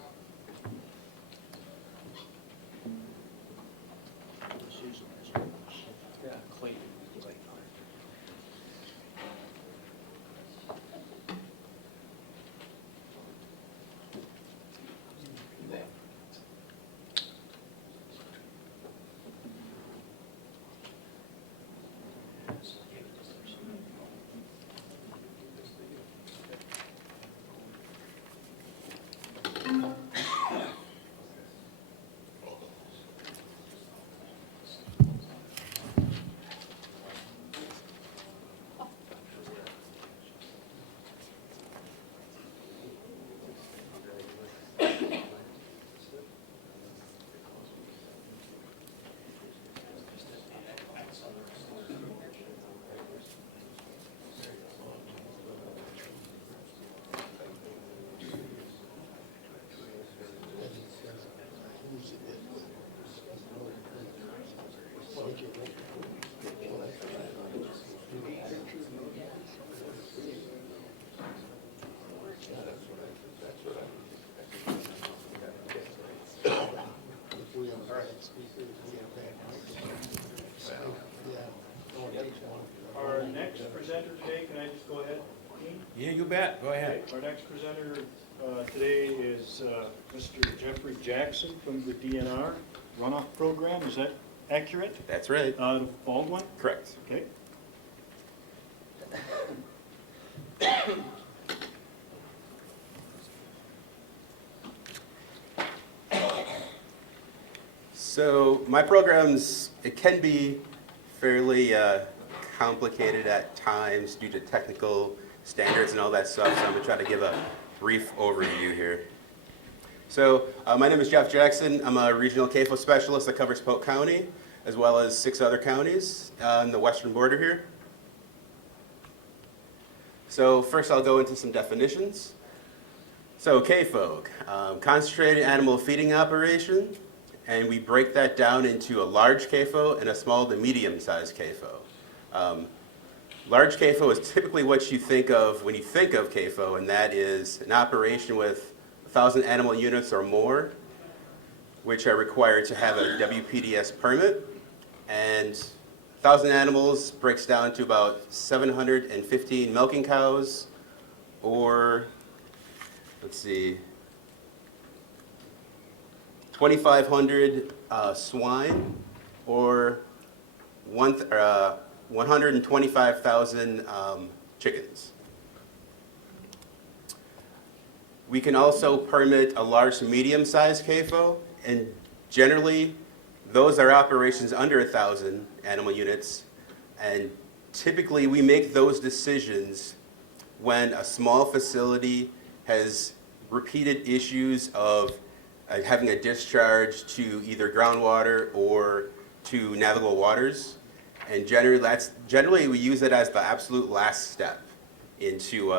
Our next presenter today, can I just go ahead? Yeah, you bet. Go ahead. Our next presenter today is Mr. Jeffrey Jackson from the DNR runoff program. Is that accurate? That's right. Out of Baldwin? Correct. Okay. So my programs, it can be fairly complicated at times due to technical standards and all that stuff, so I'm going to try to give a brief overview here. So my name is Jeff Jackson. I'm a regional CAFO specialist that covers Polk County, as well as 6 other counties on the western border here. So first I'll go into some definitions. So KFOG, concentrated animal feeding operation, and we break that down into a large CAFO and a small to medium-sized CAFO. Large CAFO is typically what you think of when you think of CAFO, and that is an operation with 1,000 animal units or more, which are required to have a WPDS permit. And 1,000 animals breaks down to about 715 milking cows, or, let's see, 2,500 swine, or 125,000 chickens. We can also permit a large to medium-sized CAFO, and generally, those are operations under 1,000 animal units, and typically we make those decisions when a small facility has repeated issues of having a discharge to either groundwater or to navigable waters. And generally we use it as the absolute last step into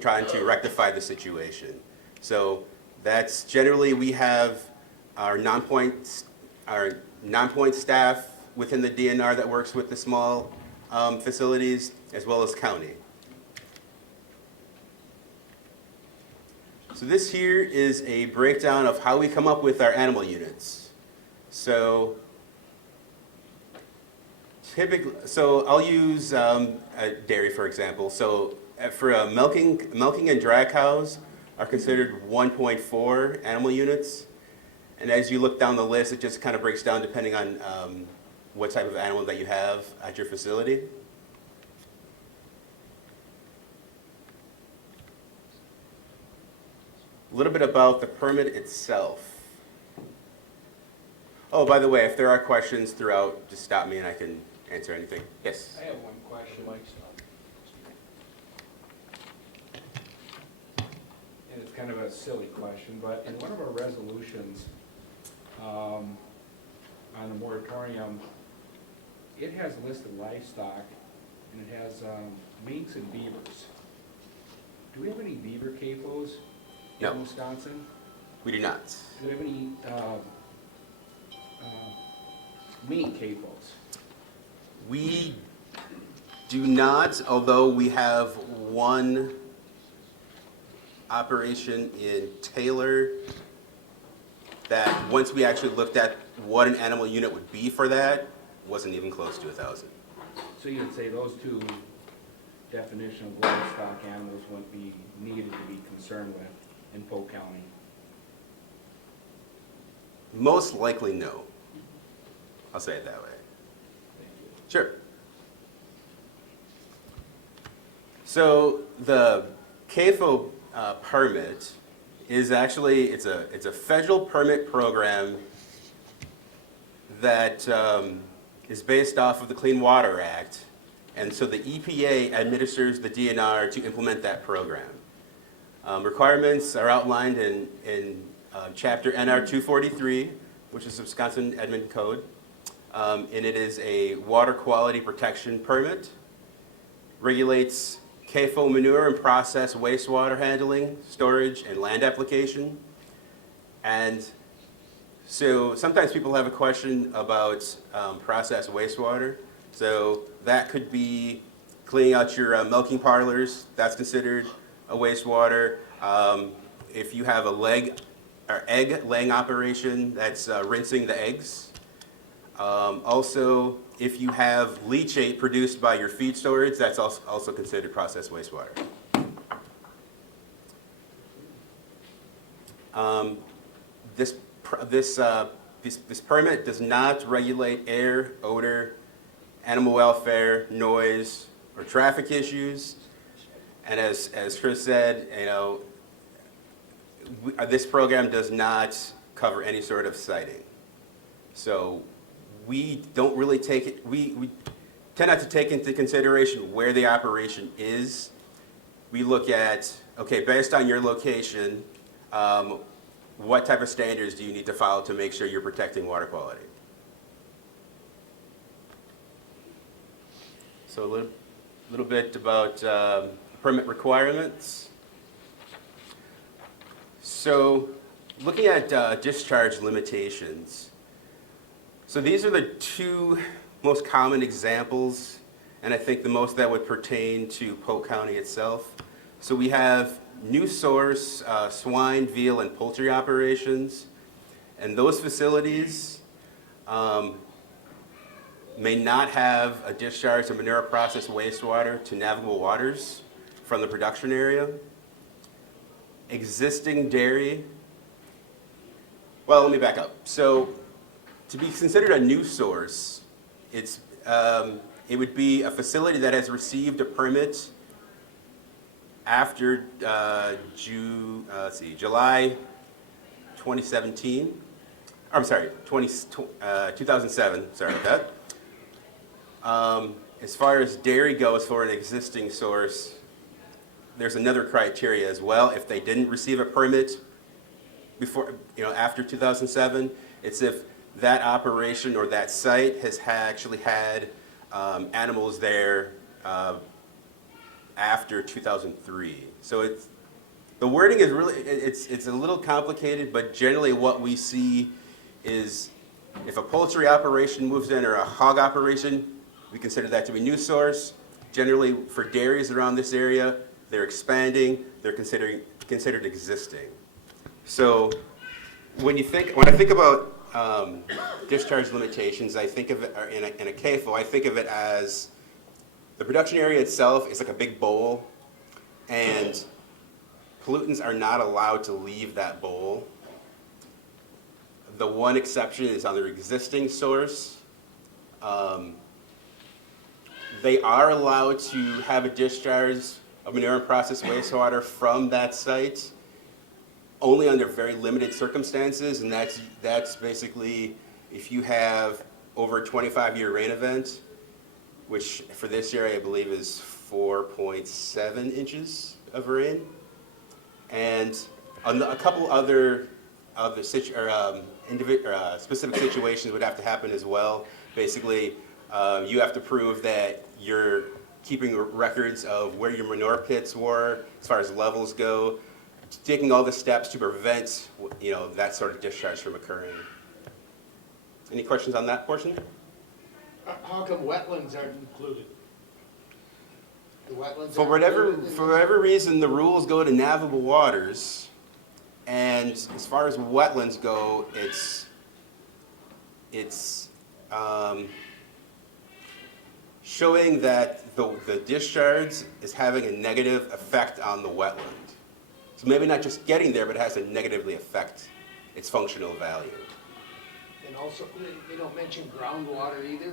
trying to rectify the situation. So that's generally, we have our non-point staff within the DNR that works with the small facilities, as well as county. So this here is a breakdown of how we come up with our animal units. So I'll use dairy for example. So for milking and dry cows are considered 1.4 animal units. And as you look down the list, it just kind of breaks down depending on what type of animal that you have at your facility. A little bit about the permit itself. Oh, by the way, if there are questions throughout, just stop me and I can answer anything. Yes? I have one question, Mike. And it's kind of a silly question, but in one of our resolutions on the moratorium, it has listed livestock and it has minks and beavers. Do we have any beaver CAFOs in Wisconsin? We do not. Do we have any mink CAFOs? We do not, although we have one operation in Taylor that once we actually looked at what an animal unit would be for that, wasn't even close to 1,000. So you would say those two definition of livestock animals wouldn't be needed to be concerned with in Polk County? Most likely no. I'll say it that way. Sure. So the CAFO permit is actually, it's a federal permit program that is based off of the Clean Water Act. And so the EPA administers the DNR to implement that program. Requirements are outlined in Chapter NR 243, which is the Wisconsin Admin Code. And it is a water quality protection permit. Regulates CAFO manure and process wastewater handling, storage, and land application. And so sometimes people have a question about processed wastewater. So that could be cleaning out your milking parlors. That's considered a wastewater. If you have a egg laying operation, that's rinsing the eggs. Also, if you have leachate produced by your feed storage, that's also considered processed wastewater. This permit does not regulate air, odor, animal welfare, noise, or traffic issues. And as Chris said, this program does not cover any sort of siting. So we don't really take it, we tend not to take into consideration where the operation is. We look at, okay, based on your location, what type of standards do you need to follow to make sure you're protecting water quality? So little bit about permit requirements. So looking at discharge limitations. So these are the two most common examples, and I think the most that would pertain to Polk County itself. So we have new source swine, veal, and poultry operations, and those facilities may not have a discharge of manure process wastewater to navigable waters from the production area. Existing dairy, well, let me back up. So to be considered a new source, it would be a facility that has received a permit after July 2017. I'm sorry, 2007, sorry about that. As far as dairy goes for an existing source, there's another criteria as well. If they didn't receive a permit before, after 2007, it's if that operation or that site has actually had animals there after 2003. So the wording is really, it's a little complicated, but generally what we see is if a poultry operation moves in or a hog operation, we consider that to be new source. Generally for dairies around this area, they're expanding, they're considered existing. So when I think about discharge limitations, I think of it in a CAFO, I think of it as the production area itself is like a big bowl, and pollutants are not allowed to leave that bowl. The one exception is on their existing source. They are allowed to have a discharge of manure and processed wastewater from that site, only under very limited circumstances, and that's basically if you have over a 25-year rain event, which for this year I believe is 4.7 inches of rain, and a couple other specific situations would have to happen as well. Basically, you have to prove that you're keeping records of where your manure pits were as far as levels go, taking all the steps to prevent that sort of discharge from occurring. Any questions on that portion? How come wetlands aren't included? The wetlands For whatever reason, the rules go to navigable waters, and as far as wetlands go, it's showing that the discharge is having a negative effect on the wetland. So maybe not just getting there, but it has to negatively affect its functional value. And also, they don't mention groundwater either?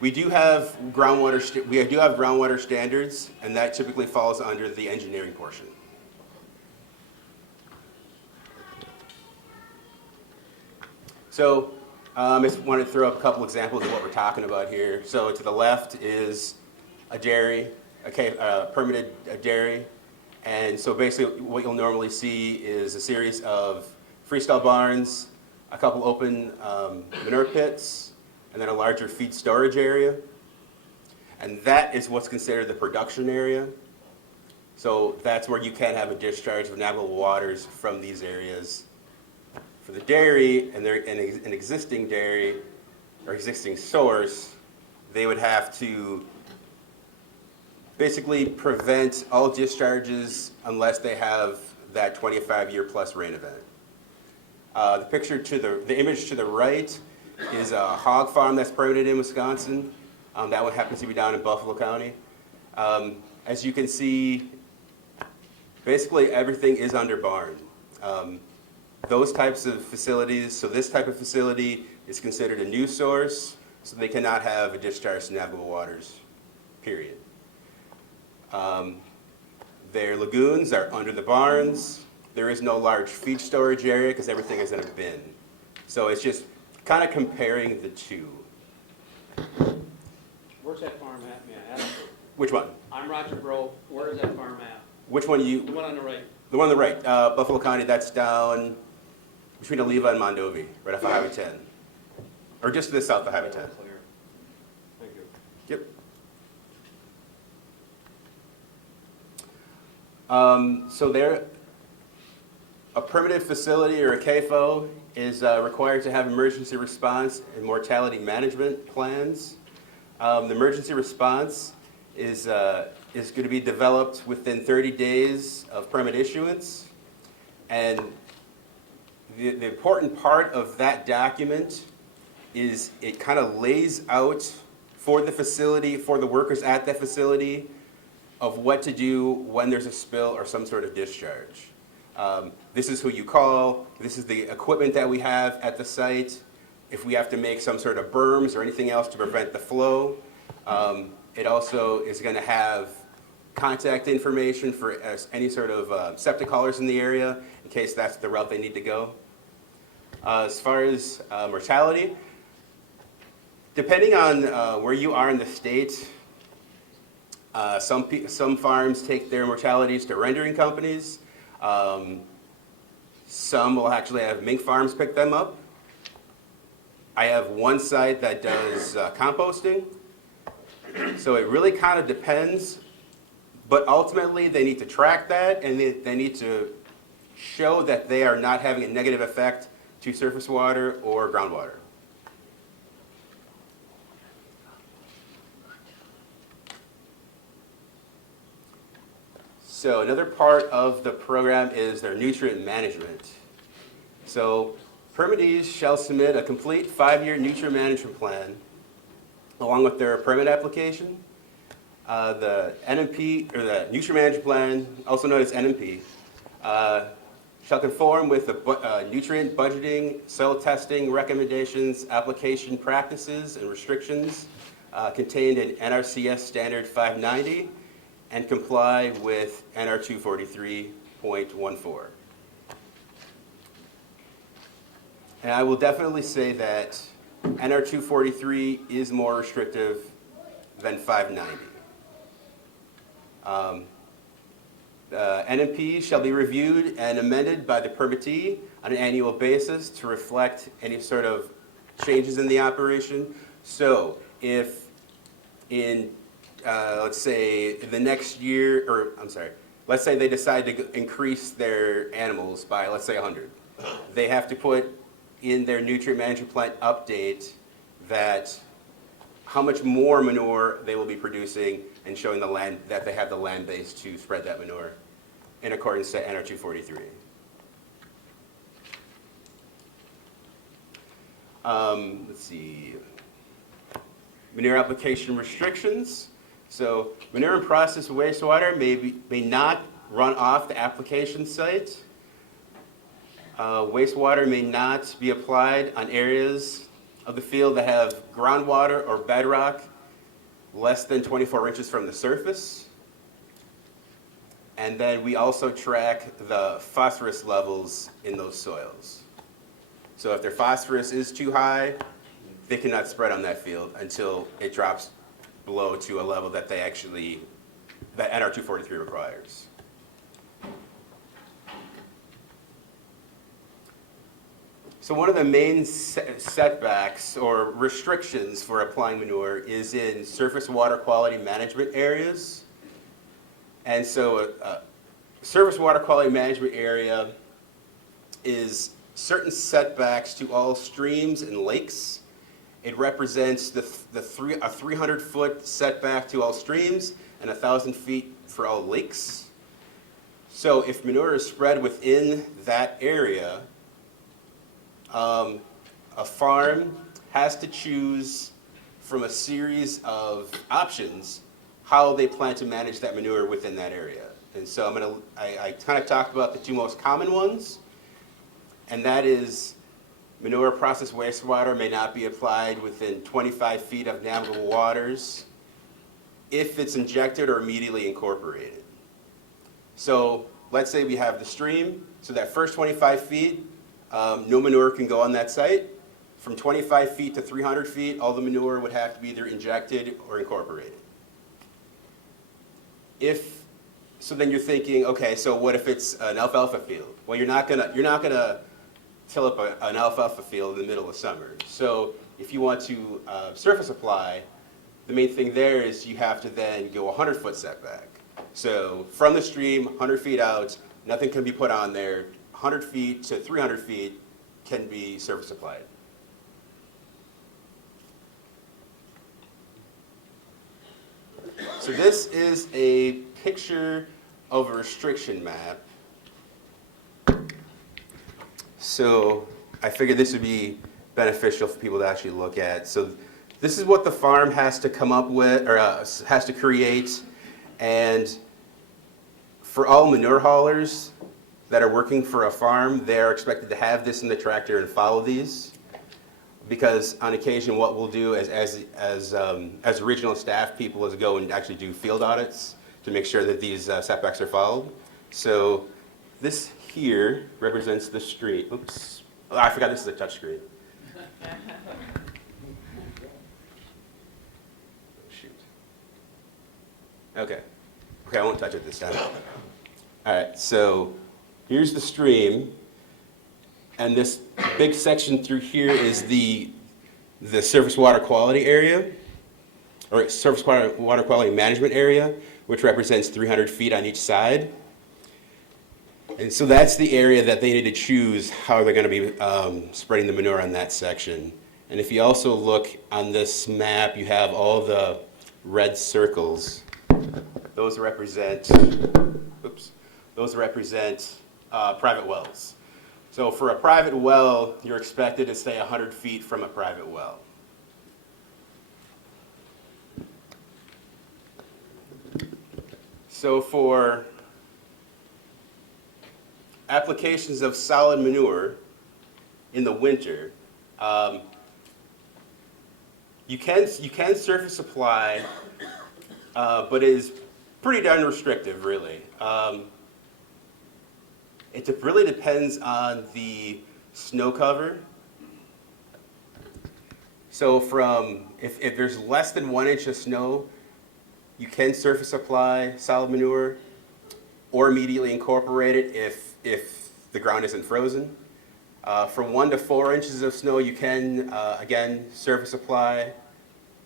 We do have groundwater standards, and that typically falls under the engineering portion. So I just want to throw up a couple examples of what we're talking about here. So to the left is a dairy, permitted dairy. And so basically what you'll normally see is a series of freestyle barns, a couple open manure pits, and then a larger feed storage area. And that is what's considered the production area. So that's where you can have a discharge of navigable waters from these areas. For the dairy and an existing dairy or existing source, they would have to basically prevent all discharges unless they have that 25-year plus rain event. The image to the right is a hog farm that's permitted in Wisconsin. That one happens to be down in Buffalo County. As you can see, basically everything is under barn. Those types of facilities, so this type of facility is considered a new source, so they cannot have a discharge to navigable waters, period. Their lagoons are under the barns. There is no large feed storage area because everything is in a bin. So it's just kind of comparing the two. Where's that farm at, may I ask? Which one? I'm Roger Bro. Where is that farm at? Which one The one on the right. The one on the right, Buffalo County, that's down between Oliva and Mondovi, right off of Highway 10. Or just to the south of Highway 10. Clear. Thank you. Yep. So a permitted facility or a CAFO is required to have emergency response and mortality management plans. The emergency response is going to be developed within 30 days of permit issuance. And the important part of that document is it kind of lays out for the facility, for the workers at that facility, of what to do when there's a spill or some sort of discharge. This is who you call, this is the equipment that we have at the site, if we have to make some sort of berms or anything else to prevent the flow. It also is going to have contact information for any sort of septic haulers in the area, in case that's the route they need to go. As far as mortality, depending on where you are in the state, some farms take their mortalities to rendering companies. Some will actually have mink farms pick them up. I have one site that does composting. So it really kind of depends, but ultimately they need to track that and they need to show that they are not having a negative effect to surface water or groundwater. So another part of the program is their nutrient management. So permittees shall submit a complete 5-year nutrient management plan along with their permit application. The NMP, or the nutrient management plan, also known as NMP, shall conform with the nutrient budgeting, soil testing recommendations, application practices, and restrictions contained in NRCS Standard 590 and comply with NR 243.14. And I will definitely say that NR 243 is more restrictive than 590. NMP shall be reviewed and amended by the permittee on an annual basis to reflect any sort of changes in the operation. So if in, let's say the next year, or I'm sorry, let's say they decide to increase their animals by, let's say 100. They have to put in their nutrient management plan update that how much more manure they will be producing and showing the land that they have the land base to spread that manure in accordance to NR 243. Let's see. Manure application restrictions. So manure and processed wastewater may not run off the application site. Wastewater may not be applied on areas of the field that have groundwater or bedrock less than 24 inches from the surface. And then we also track the phosphorus levels in those soils. So if their phosphorus is too high, they cannot spread on that field until it drops below to a level that that NR 243 requires. So one of the main setbacks or restrictions for applying manure is in surface water quality management areas. And so surface water quality management area is certain setbacks to all streams and lakes. It represents a 300-foot setback to all streams and 1,000 feet for all lakes. So if manure is spread within that area, a farm has to choose from a series of options how they plan to manage that manure within that area. And so I kind of talked about the two most common ones, and that is manure processed wastewater may not be applied within 25 feet of navigable waters if it's injected or immediately incorporated. So let's say we have the stream, so that first 25 feet, no manure can go on that site. From 25 feet to 300 feet, all the manure would have to be either injected or incorporated. So then you're thinking, okay, so what if it's an alfalfa field? Well, you're not gonna till up an alfalfa field in the middle of summer. So if you want to surface apply, the main thing there is you have to then go 100-foot setback. So from the stream, 100 feet out, nothing can be put on there. 100 feet to 300 feet can be surface applied. So this is a picture of a restriction map. So I figured this would be beneficial for people to actually look at. So this is what the farm has to come up with, or has to create. And for all manure haulers that are working for a farm, they're expected to have this in the tractor and follow these. Because on occasion, what we'll do as regional staff people is go and actually do field audits to make sure that these setbacks are followed. So this here represents the street. Oops, oh, I forgot this is a touch screen. Shoot. Okay, I won't touch it this time. All right, so here's the stream. And this big section through here is the surface water quality area, or surface water quality management area, which represents 300 feet on each side. And so that's the area that they need to choose how they're going to be spreading the manure on that section. And if you also look on this map, you have all the red circles. Those represent, private wells. So for a private well, you're expected to stay 100 feet from a private well. So for applications of solid manure in the winter, you can surface apply, but it is pretty darn restrictive, really. It really depends on the snow cover. So if there's less than 1 inch of snow, you can surface apply solid manure or immediately incorporate it if the ground isn't frozen. From 1 to 4 inches of snow, you can, again, surface apply.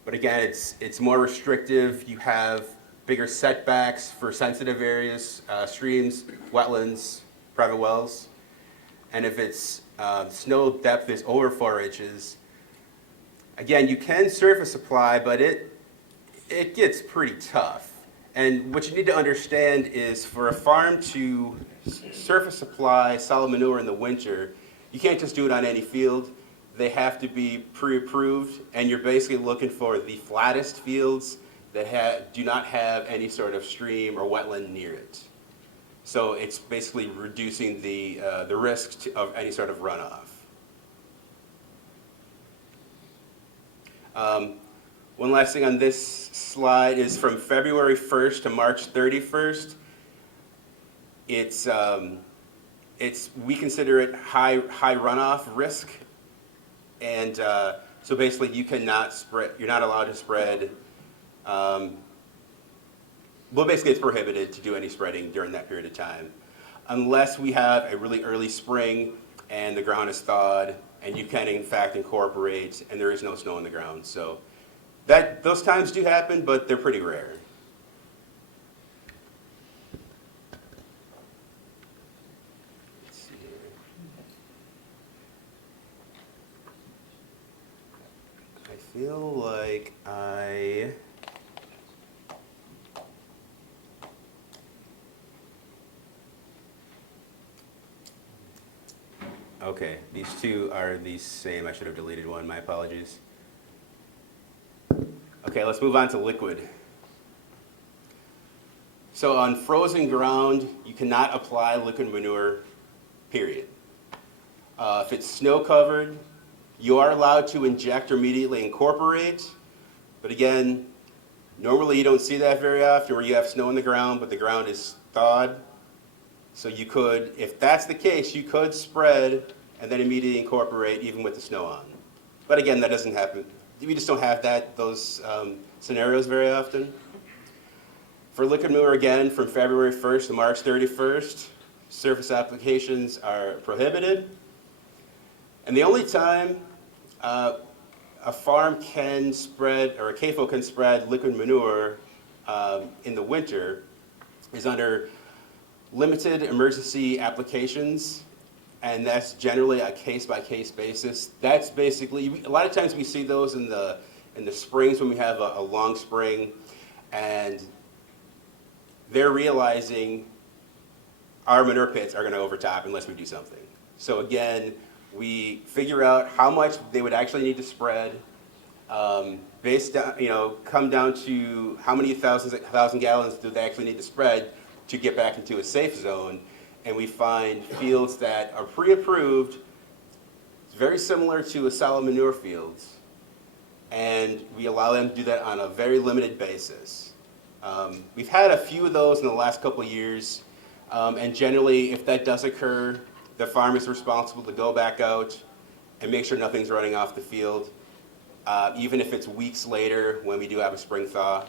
But again, it's more restrictive. You have bigger setbacks for sensitive areas, streams, wetlands, private wells. And if it's snow depth is over 4 inches, again, you can surface apply, but it gets pretty tough. And what you need to understand is for a farm to surface apply solid manure in the winter, you can't just do it on any field. They have to be pre-approved, and you're basically looking for the flattest fields that do not have any sort of stream or wetland near it. So it's basically reducing the risk of any sort of runoff. One last thing on this slide is from February 1st to March 31st. We consider it high runoff risk, and so basically you're not allowed to spread. Well, basically it's prohibited to do any spreading during that period of time, unless we have a really early spring and the ground is thawed, and you can in fact incorporate, and there is no snow on the ground. So those times do happen, but they're pretty rare. Let's see here. I feel like okay, these two are the same. I should have deleted one, my apologies. Okay, let's move on to liquid. So on frozen ground, you cannot apply liquid manure, period. If it's snow covered, you are allowed to inject or immediately incorporate, but again, normally you don't see that very often where you have snow in the ground, but the ground is thawed. So you could, if that's the case, you could spread and then immediately incorporate even with the snow on. But again, that doesn't happen. We just don't have those scenarios very often. For liquid manure, again, from February 1st to March 31st, surface applications are prohibited. And the only time a farm can spread, or a CAFO can spread liquid manure in the winter is under limited emergency applications, and that's generally a case-by-case basis. That's basically, a lot of times we see those in the springs when we have a long spring, and they're realizing our manure pits are going to overtop unless we do something. So again, we figure out how much they would actually need to spread, based on, come down to how many thousand gallons do they actually need to spread to get back into a safe zone. And we find fields that are pre-approved, very similar to a solid manure fields, and we allow them to do that on a very limited basis. We've had a few of those in the last couple of years, and generally, if that does occur, the farm is responsible to go back out and make sure nothing's running off the field, even if it's weeks later when we do have a spring thaw.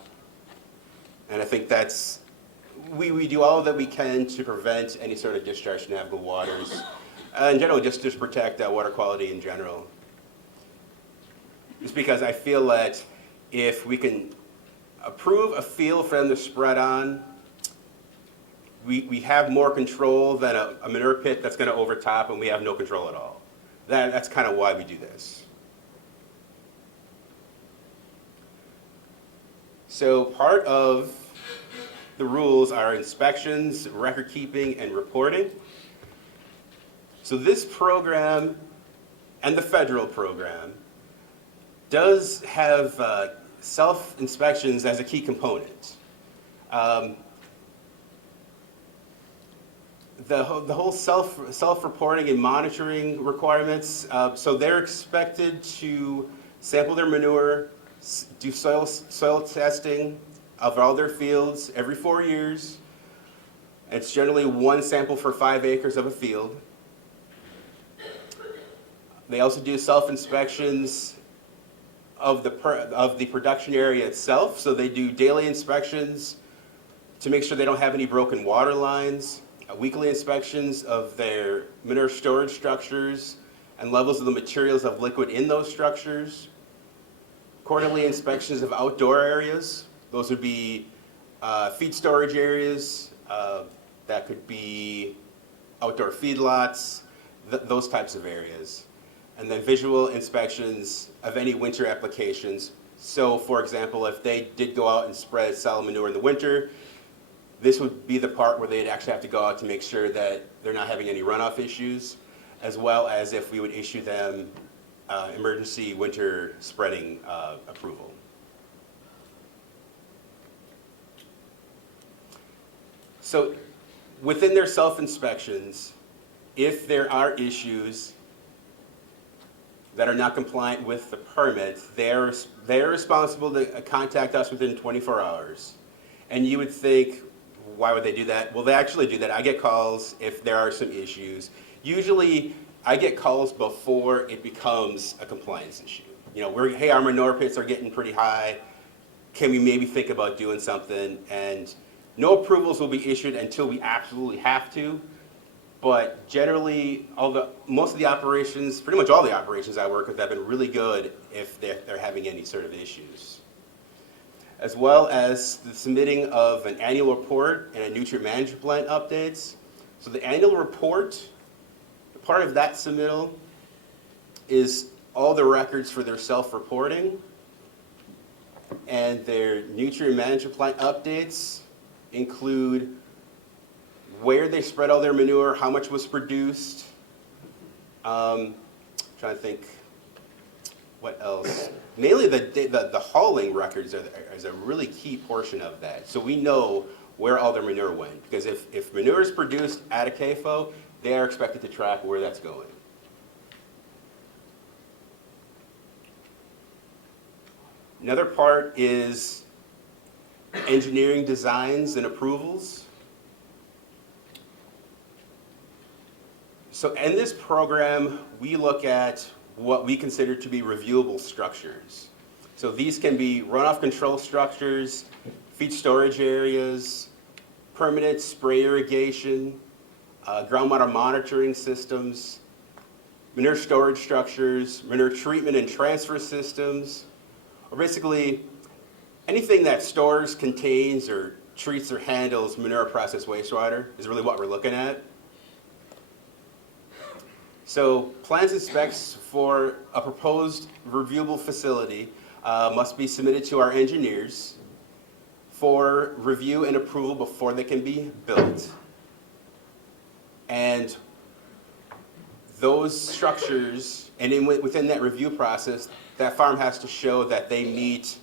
And I think that's, we do all that we can to prevent any sort of discharge to navigable waters, in general, just to protect water quality in general. Just because I feel that if we can approve a field for them to spread on, we have more control than a manure pit that's going to overtop and we have no control at all. That's kind of why we do this. So part of the rules are inspections, record keeping, and reporting. So this program and the federal program does have self-inspections as a key component. The whole self-reporting and monitoring requirements, so they're expected to sample their manure, do soil testing of all their fields every 4 years. It's generally one sample for 5 acres of a field. They also do self-inspections of the production area itself. So they do daily inspections to make sure they don't have any broken water lines, weekly inspections of their manure storage structures and levels of the materials of liquid in those structures, quarterly inspections of outdoor areas. Those would be feed storage areas, that could be outdoor feedlots, those types of areas. And then visual inspections of any winter applications. So for example, if they did go out and spread solid manure in the winter, this would be the part where they'd actually have to go out to make sure that they're not having any runoff issues, as well as if we would issue them emergency winter spreading approval. So within their self-inspections, if there are issues that are not compliant with the permit, they're responsible to contact us within 24 hours. And you would think, why would they do that? Well, they actually do that. I get calls if there are some issues. Usually, I get calls before it becomes a compliance issue. Hey, our manure pits are getting pretty high. Can we maybe think about doing something? And no approvals will be issued until we absolutely have to. But generally, most of the operations, pretty much all the operations I work with have been really good if they're having any sort of issues. As well as the submitting of an annual report and a nutrient management plan updates. So the annual report, part of that submittal is all the records for their self-reporting, and their nutrient management plan updates include where they spread all their manure, how much was produced. Trying to think what else. Mainly the hauling records is a really key portion of that. So we know where all their manure went, because if manure is produced at a CAFO, they are expected to track where that's going. Another part is engineering designs and approvals. So in this program, we look at what we consider to be reviewable structures. So these can be runoff control structures, feed storage areas, permanent spray irrigation, groundwater monitoring systems, manure storage structures, manure treatment and transfer systems, or basically anything that stores, contains, or treats or handles manure process wastewater is really what we're looking at. So plans and specs for a proposed reviewable facility must be submitted to our engineers for review and approval before they can be built. And those structures, and within that review process, that farm has to show that they meet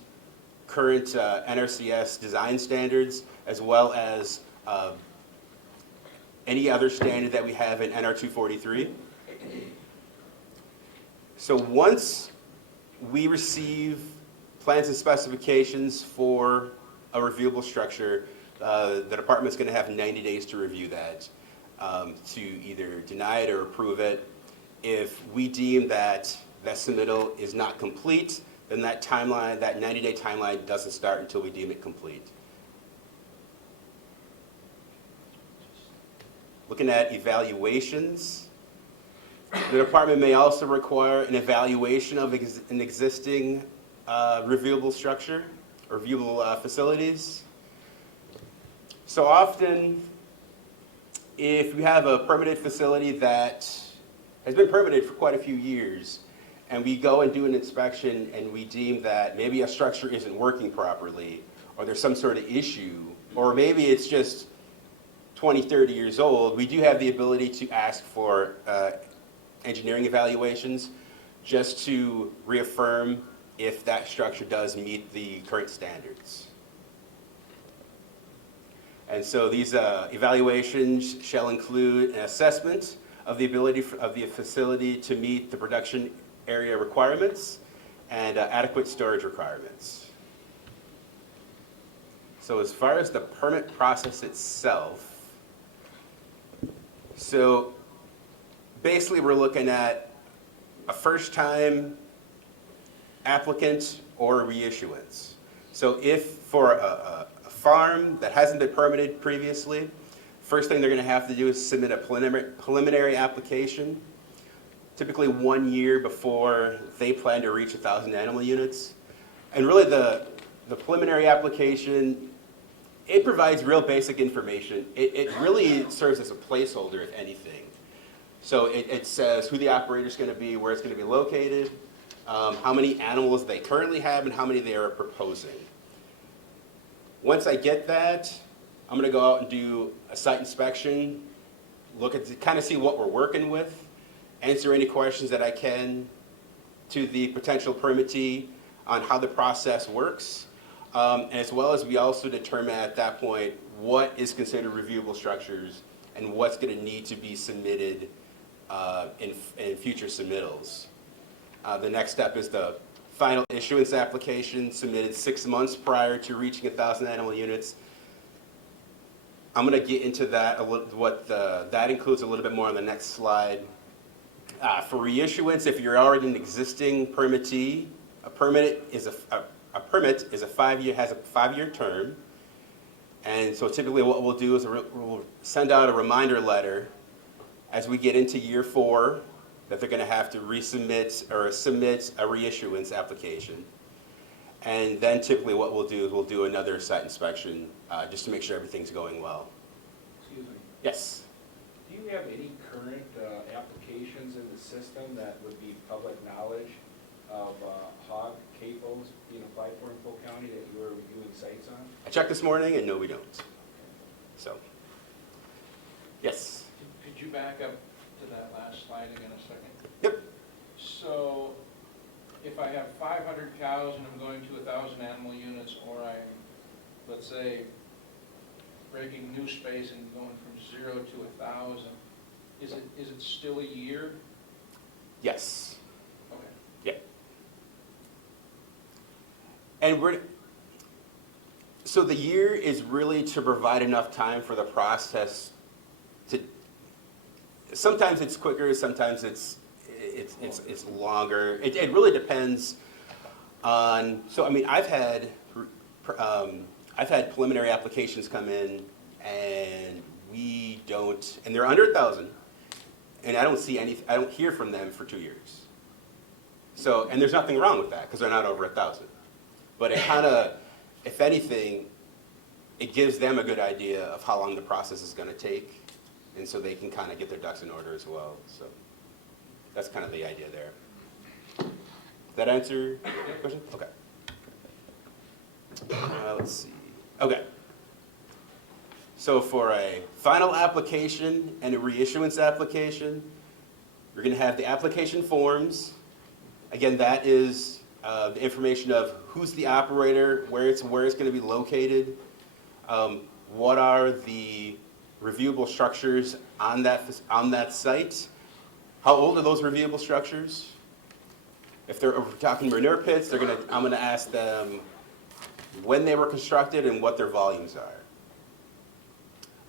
current NRCS design standards, as well as any other standard that we have in NR 243. So once we receive plans and specifications for a reviewable structure, the department's going to have 90 days to review that, to either deny it or approve it. If we deem that that submittal is not complete, then that timeline, that 90-day timeline doesn't start until we deem it complete. Looking at evaluations, the department may also require an evaluation of an existing reviewable structure or reviewable facilities. So often, if we have a permitted facility that has been permitted for quite a few years, and we go and do an inspection and we deem that maybe a structure isn't working properly, or there's some sort of issue, or maybe it's just 20, 30 years old, we do have the ability to ask for engineering evaluations just to reaffirm if that structure does meet the current standards. And so these evaluations shall include an assessment of the ability of the facility to meet the production area requirements and adequate storage requirements. So as far as the permit process itself, so basically we're looking at a first-time applicant or a reissuance. So if for a farm that hasn't been permitted previously, first thing they're going to have to do is submit a preliminary application, typically 1 year before they plan to reach 1,000 animal units. And really the preliminary application, it provides real basic information. It really serves as a placeholder, if anything. So it says who the operator is going to be, where it's going to be located, how many animals they currently have, and how many they are proposing. Once I get that, I'm going to go out and do a site inspection, look at kind of see what we're working with, answer any questions that I can to the potential permittee on how the process works, as well as we also determine at that point what is considered reviewable structures and what's going to need to be submitted in future submittals. The next step is the final issuance application submitted 6 months prior to reaching 1,000 animal units. I'm going to get into that, that includes a little bit more on the next slide. For reissuance, if you're already an existing permittee, a permit is a 5-year, has a 5-year term. And so typically what we'll do is we'll send out a reminder letter as we get into year 4 that they're going to have to resubmit or submit a reissuance application. And then typically what we'll do is we'll do another site inspection just to make sure everything's going well. Excuse me. Yes? Do you have any current applications in the system that would be public knowledge of hog CAFOs being applied for in Polk County that you are reviewing sites on? I checked this morning and no, we don't. So, yes? Could you back up to that last slide again a second? Yep. So if I have 500 cows and I'm going to 1,000 animal units, or I'm, let's say, breaking new space and going from 0 to 1,000, is it still a year? Yes. Okay. Yeah. And so the year is really to provide enough time for the process to, sometimes it's quicker, sometimes it's longer. It really depends on, so I mean, I've had preliminary applications come in and and they're under 1,000, and I don't hear from them for 2 years. So, and there's nothing wrong with that because they're not over 1,000. But it kind of, if anything, it gives them a good idea of how long the process is going to take, and so they can kind of get their ducks in order as well. So that's kind of the idea there. That answer your question? Okay. Let's see. Okay. So for a final application and a reissuance application, we're going to have the application forms. Again, that is the information of who's the operator, where it's going to be located, what are the reviewable structures on that site, how old are those reviewable structures. If we're talking manure pits, I'm going to ask them when they were constructed and what their volumes are.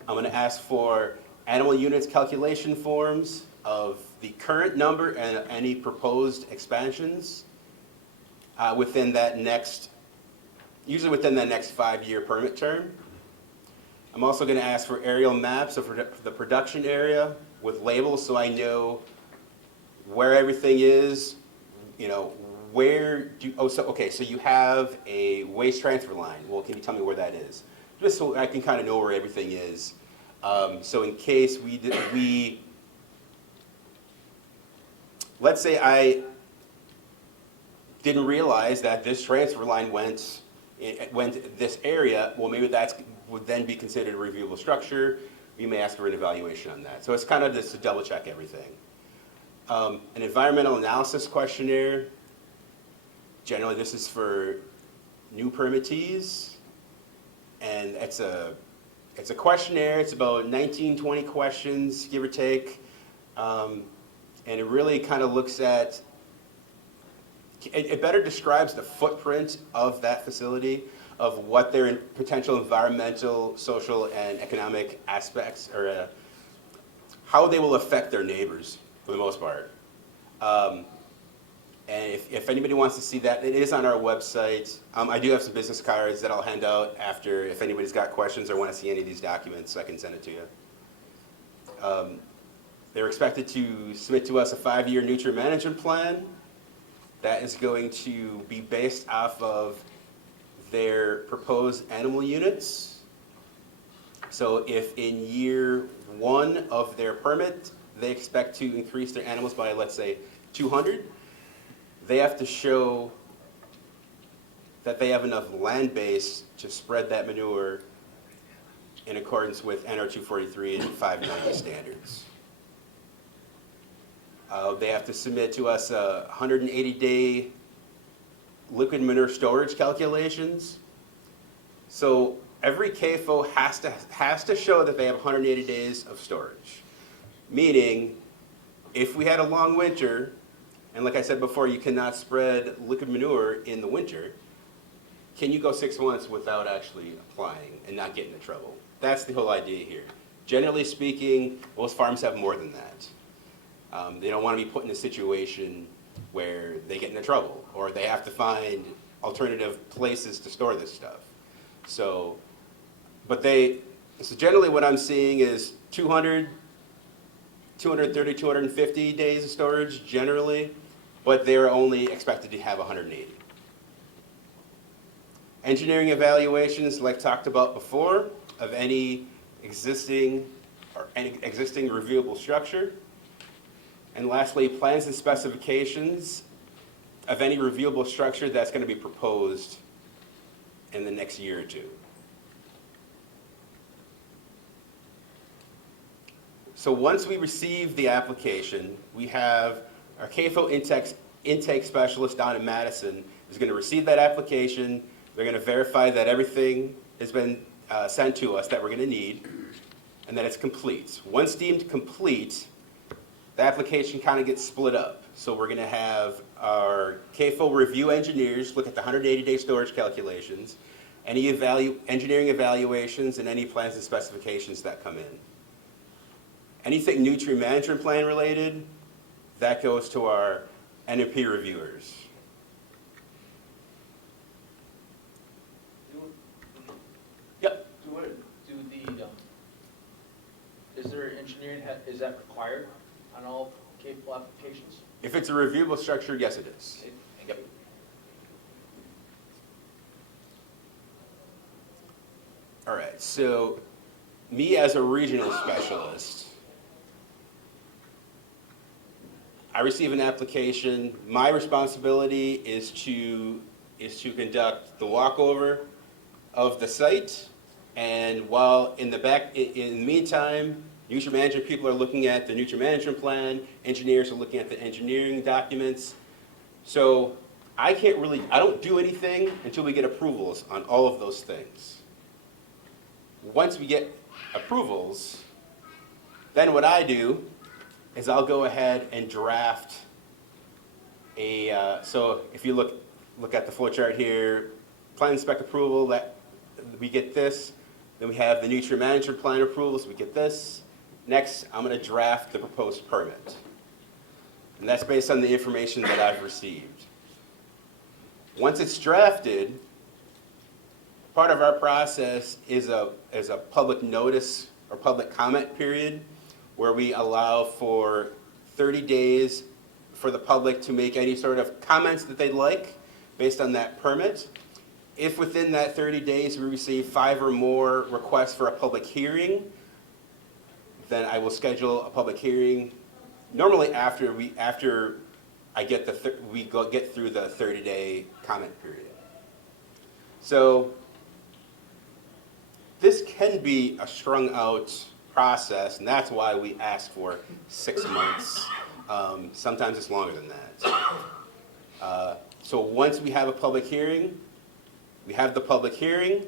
I'm going to ask for animal units calculation forms of the current number and any proposed expansions within that next 5-year permit term. I'm also going to ask for aerial maps of the production area with labels so I know where everything is, so you have a waste transfer line. Well, can you tell me where that is? Just so I can kind of know where everything is. So in case let's say I didn't realize that this transfer line went this area, well, maybe that would then be considered a reviewable structure. You may ask for an evaluation on that. So it's kind of just to double check everything. An environmental analysis questionnaire. Generally, this is for new permittees, and it's a questionnaire. It's about 19, 20 questions, give or take, and it really kind of looks at. It better describes the footprint of that facility, of what their potential environmental, social, and economic aspects, or how they will affect their neighbors, for the most part. And if anybody wants to see that, it is on our website. I do have some business cards that I'll hand out after, if anybody's got questions or want to see any of these documents, I can send it to you. They're expected to submit to us a 5-year nutrient management plan. That is going to be based off of their proposed animal units. So if in year 1 of their permit, they expect to increase their animals by, let's say, 200, they have to show that they have enough land base to spread that manure in accordance with NR 243 and 590 standards. They have to submit to us 180-day liquid manure storage calculations. So every CAFO has to show that they have 180 days of storage. Meaning, if we had a long winter, and like I said before, you cannot spread liquid manure in the winter, can you go 6 months without actually applying and not getting in trouble? That's the whole idea here. Generally speaking, most farms have more than that. They don't want to be put in a situation where they get into trouble or they have to find alternative places to store this stuff. So generally what I'm seeing is 200, 230, 250 days of storage generally, but they're only expected to have 180. Engineering evaluations, like talked about before, of any existing reviewable structure. And lastly, plans and specifications of any reviewable structure that's going to be proposed in the next year or two. So once we receive the application, we have our CAFO intake specialist down in Madison is going to receive that application. They're going to verify that everything has been sent to us that we're going to need and that it's complete. Once deemed complete, the application kind of gets split up. So we're going to have our CAFO review engineers look at the 180-day storage calculations, any engineering evaluations, and any plans and specifications that come in. Anything nutrient management plan related, that goes to our NMP reviewers. Yep. Is there engineering, is that required on all capable applications? If it's a reviewable structure, yes it is. Yep. All right. So, me as a regional specialist, I receive an application. My responsibility is to conduct the walkover of the site. And while in the meantime, nutrient management people are looking at the nutrient management plan, engineers are looking at the engineering documents. So I don't do anything until we get approvals on all of those things. Once we get approvals, then what I do is I'll go ahead and draft so if you look at the flow chart here, plan inspect approval, that we get this. Then we have the nutrient management plan approvals, we get this. Next, I'm going to draft the proposed permit. And that's based on the information that I've received. Once it's drafted, part of our process is a public notice or public comment period where we allow for 30 days for the public to make any sort of comments that they'd like based on that permit. If within that 30 days we receive 5 or more requests for a public hearing, then I will schedule a public hearing. Normally after I get get through the 30-day comment period. So this can be a strung out process, and that's why we ask for 6 months. Sometimes it's longer than that. So once we have a public hearing, we have the public hearing,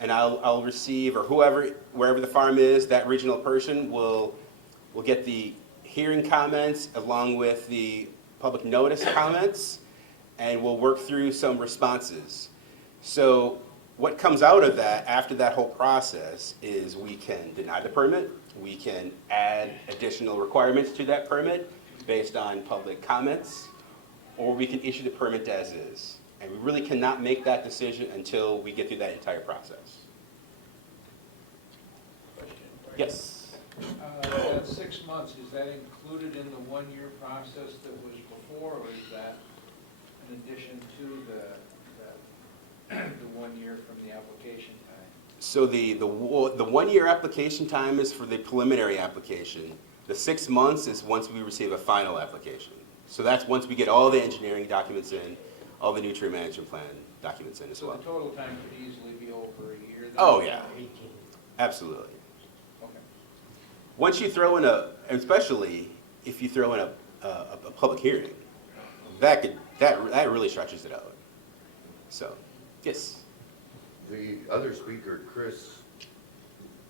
and I'll receive, or wherever the farm is, that regional person will get the hearing comments along with the public notice comments, and we'll work through some responses. So what comes out of that after that whole process is we can deny the permit, we can add additional requirements to that permit based on public comments, or we can issue the permit as is. And we really cannot make that decision until we get through that entire process. Yes? That 6 months, is that included in the one-year process that was before, or is that in addition to the 1 year from the application time? So the 1 year application time is for the preliminary application. The 6 months is once we receive a final application. So that's once we get all the engineering documents in, all the nutrient management plan documents in as well. So the total time could easily be over a year? Then? Oh, yeah. Absolutely. Okay. Once you throw in especially if you throw in a public hearing, that really stretches it out. So, yes. The other speaker, Chris,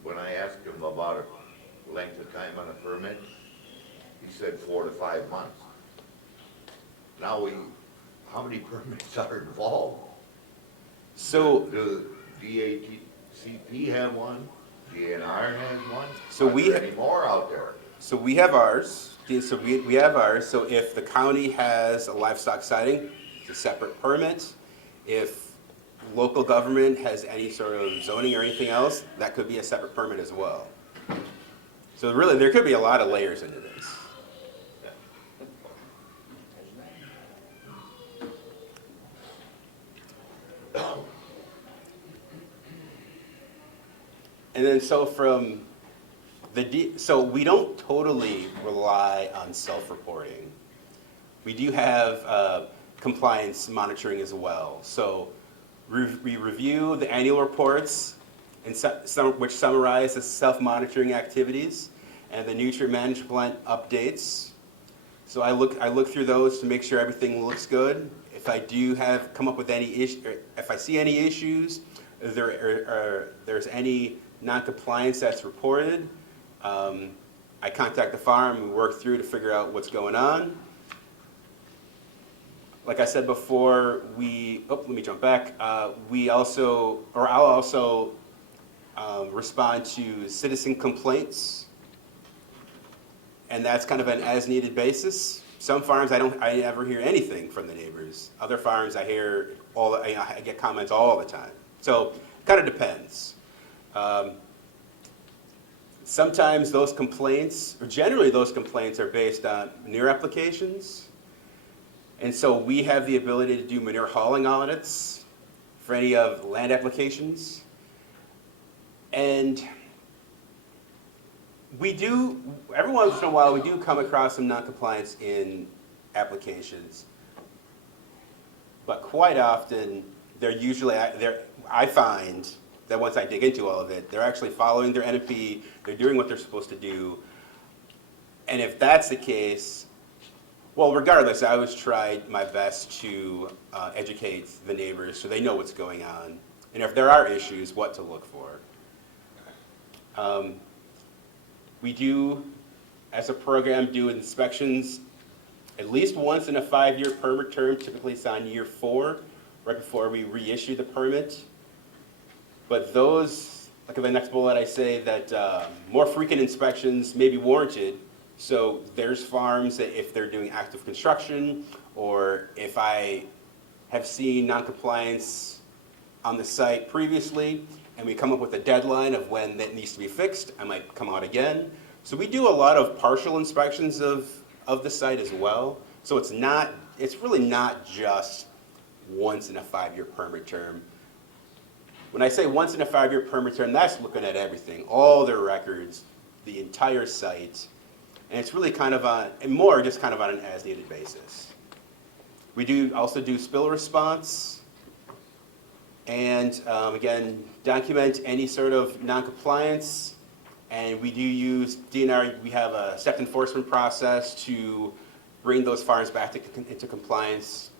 when I asked him about a length of time on a permit, he said 4 to 5 months. Now how many permits are involved? So, do DACP have one? DNR has one? So are there any more out there? So we have ours. So we have ours. So if the county has a livestock sighting, it's a separate permit. If local government has any sort of zoning or anything else, that could be a separate permit as well. So really, there could be a lot of layers into this. And then so so we don't totally rely on self-reporting. We do have compliance monitoring as well. So we review the annual reports, which summarize the self-monitoring activities and the nutrient management plan updates. So I look through those to make sure everything looks good. If I do come up with any issue, if I see any issues, if there's any non-compliance that's reported, I contact the farm, we work through to figure out what's going on. Like I said before, let me jump back. I'll also respond to citizen complaints, and that's kind of an as-needed basis. Some farms I never hear anything from the neighbors. Other farms I get comments all the time. So it kind of depends. Sometimes those complaints, or generally those complaints, are based on manure applications. And so we have the ability to do manure hauling audits for any of land applications. And we do, every once in a while, we do come across some noncompliance in applications. But quite often, I find that once I dig into all of it, they're actually following their NFP, they're doing what they're supposed to do. And if that's the case, well, regardless, I always tried my best to educate the neighbors so they know what's going on. And if there are issues, what to look for. We do, as a program, do inspections at least once in a 5-year permit term. Typically it's on year 4, right before we reissue the permit. But those, like in the next bullet, I say that more frequent inspections may be warranted. So there's farms that if they're doing active construction, or if I have seen noncompliance on the site previously, and we come up with a deadline of when that needs to be fixed, I might come out again. So we do a lot of partial inspections of the site as well. So it's really not just once in a 5-year permit term. When I say once in a 5-year permit term, that's looking at everything, all their records, the entire site. And it's really kind of just kind of on an as-needed basis. We do also do spill response. And again, document any sort of noncompliance. And we do use DNR, we have a step enforcement process to bring those farms back into compliance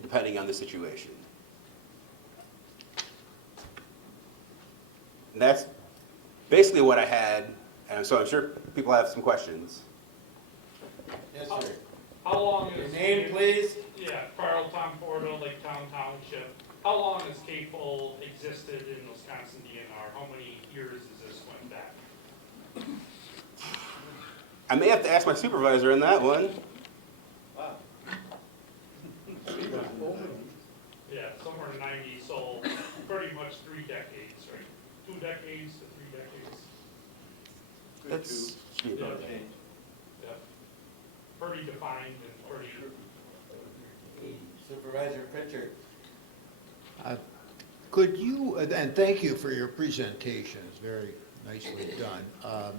depending on the situation. And that's basically what I had, and so I'm sure people have some questions. Yes, sir. How long Your is... name, please? Yeah, Carl Tom Porto, Lake Town Township. How long has CAPOL existed in Wisconsin DNR? How many years is this went back? I may have to ask my supervisor on that one. Wow. Yeah, somewhere in 90, so pretty much 3 decades, right? 2 decades to 3 decades. That's should be about that. Yeah. Pretty defined and pretty... Supervisor Pritchard. Could you, and thank you for your presentation, it's very nicely done.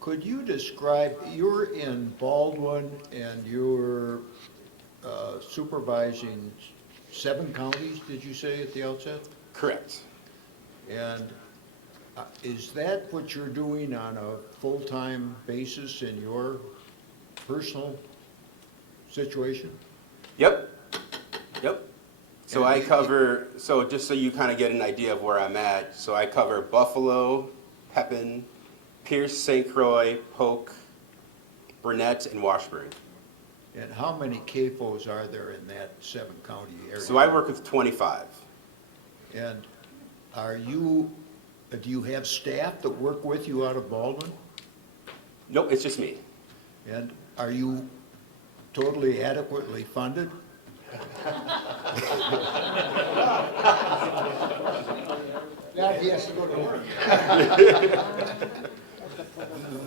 Could you describe, you're in Baldwin and you're supervising 7 counties, did you say at the outset? Correct. And is that what you're doing on a full-time basis in your personal situation? Yep. Yep. So I cover, so just so you kind of get an idea of where I'm at, so I cover Buffalo, Pepin, Pierce, St. Croix, Polk, Burnett, and Washburn. And how many CAFOs are there in that 7-county area? So I work with 25. And do you have staff that work with you out of Baldwin? Nope, it's just me. And are you totally adequately funded? Yeah, he has to go to work.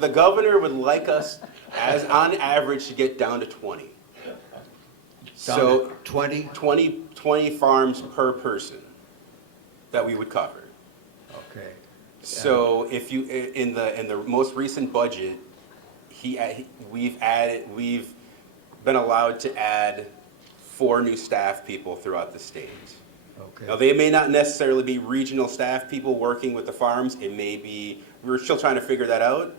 The governor would like us, as on average, to get down to 20. So 20? 20 farms per person that we would cover. Okay. So if you, in the most recent budget, we've been allowed to add 4 new staff people throughout the state. Okay. Now, they may not necessarily be regional staff people working with the farms. It may be, we're still trying to figure that out,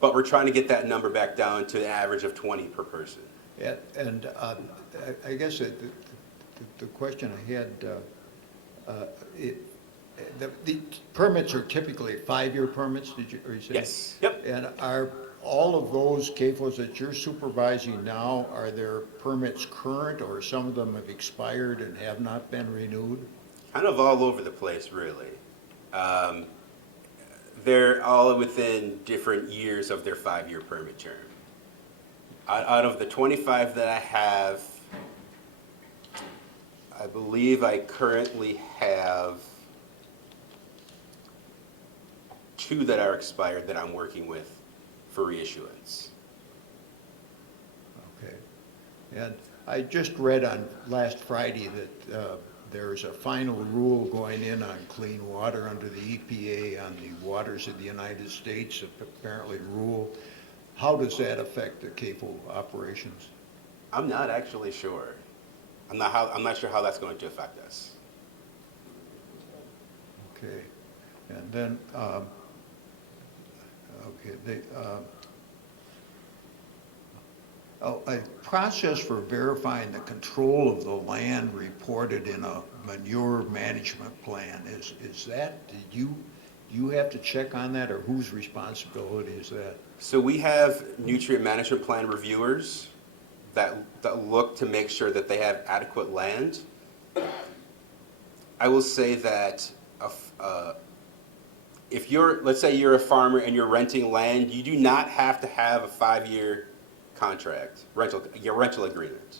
but we're trying to get that number back down to an average of 20 per person. Yeah, and I guess the question I had, the permits are typically 5-year permits, are you saying? Yes. Yep. And are all of those CAFOs that you're supervising now, are their permits current, or some of them have expired and have not been renewed? Kind of all over the place, really. They're all within different years of their 5-year permit term. Out of the 25 that I have, I believe I currently have 2 that are expired that I'm working with for reissuance. Okay. And I just read on last Friday that there's a final rule going in on clean water under the EPA on the waters of the United States, apparently rule. How does that affect the CAFO operations? I'm not actually sure. I'm not sure how that's going to affect us. Okay, and then, a process for verifying the control of the land reported in a manure management plan, is that, you have to check on that, or whose responsibility is that? So we have nutrient management plan reviewers that look to make sure that they have adequate land. I will say that if let's say you're a farmer and you're renting land, you do not have to have a 5-year contract, your rental agreement.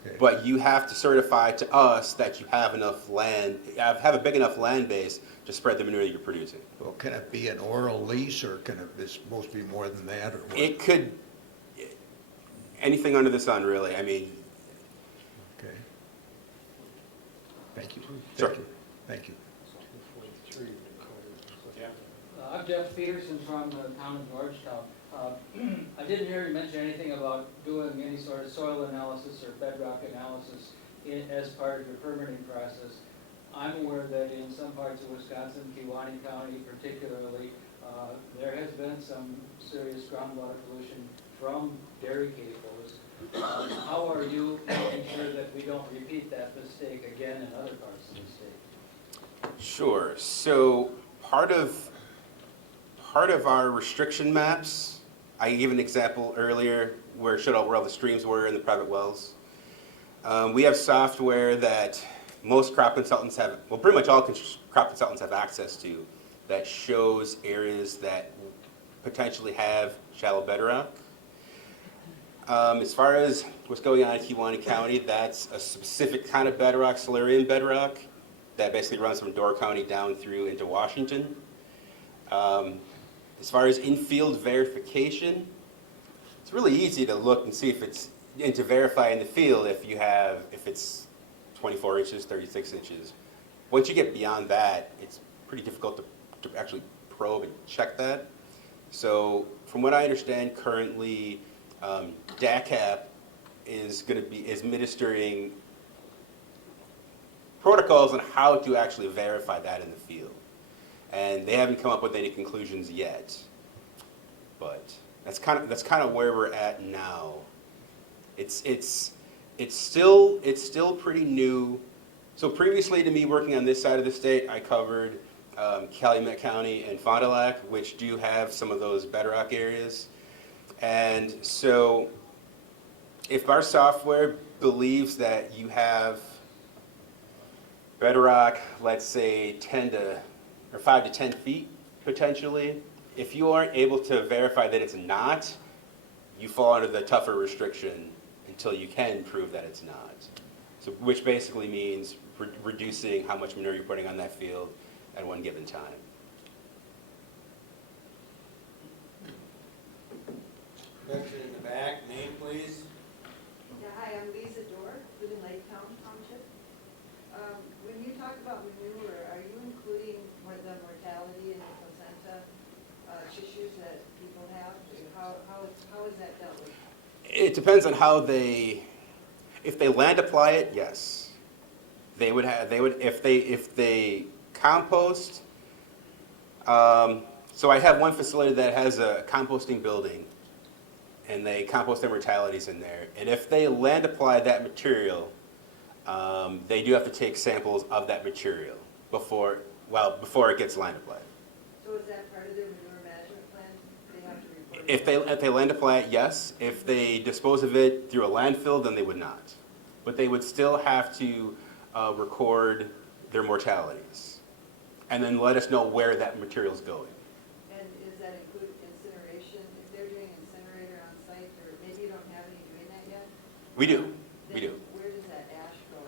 Okay. But you have to certify to us that you have enough land, have a big enough land base to spread the manure that you're producing. Well, can it be an oral lease, or can it be supposed to be more than that, or what? It could, anything under the sun, really. I mean. Okay. Thank you. Sure. Thank you. Thank you. I'm Jeff Peterson from the town of Georgetown. I didn't hear you mention anything about doing any sort of soil analysis or bedrock analysis as part of your permitting process. I'm aware that in some parts of Wisconsin, Kewaunee County particularly, there has been some serious groundwater pollution from dairy CAFOs. How are you making sure that we don't repeat that mistake again in other parts of the state? Sure. So part of our restriction maps, I gave an example earlier where it showed out where all the streams were in the private wells. We have software that most crop consultants have, well, pretty much all crop consultants have access to, that shows areas that potentially have shallow bedrock. As far as what's going on in Kewaunee County, that's a specific kind of bedrock, Silurian bedrock, that basically runs from Door County down through into Washington. As far as in-field verification, it's really easy to look and see if it's, and to verify in the field if it's 24 inches, 36 inches. Once you get beyond that, it's pretty difficult to actually probe and check that. So from what I understand currently, DACAP is administering protocols on how to actually verify that in the field. And they haven't come up with any conclusions yet. But that's kind of where we're at now. It's still pretty new. So previously to me working on this side of the state, I covered Calumet County and Fond du Lac, which do have some of those bedrock areas. And so if our software believes that you have bedrock, let's say 5 to 10 feet potentially, if you aren't able to verify that it's not, you fall under the tougher restriction until you can prove that it's not. So, which basically means reducing how much manure you're putting on that field at one given time. Question in the back, name please. Yeah, hi, I'm Lisa Dorr, live in Lake Township. When you talk about manure, are you including the mortality and the placenta tissues that people have? How is that dealt with? It depends on how if they land apply it, yes. If they compost, so I have one facility that has a composting building, and they compost their mortalities in there. And if they land apply that material, they do have to take samples of that material before it gets land applied. So is that part of their manure management plan? They have to report it? If they land apply it, yes. If they dispose of it through a landfill, then they would not. But they would still have to record their mortalities and then let us know where that material is going. And is that include incineration? If they're doing incinerator on site, or maybe you don't have any doing that yet? We do. We Then do. where does that ash go?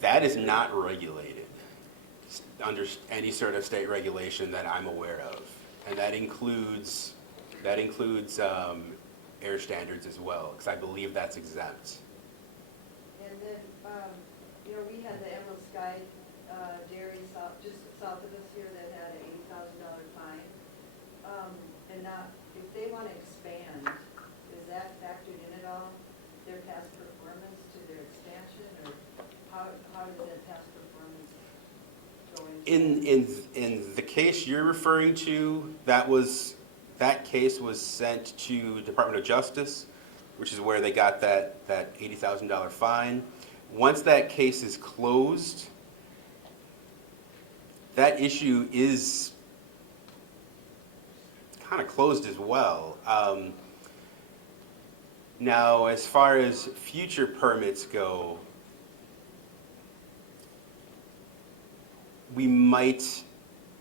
That is not regulated under any sort of state regulation that I'm aware of. And that includes air standards as well, because I believe that's exempt. And then, you know, we had the Emerald Sky Dairy just south of us here that had an $80,000 fine. And now, if they want to expand, is that factored in at all? Their past performance to their expansion, or how does that past performance go into? In the case you're referring to, that case was sent to Department of Justice, which is where they got that $80,000 fine. Once that case is closed, that issue is kind of closed as well. Now, as far as future permits go, we might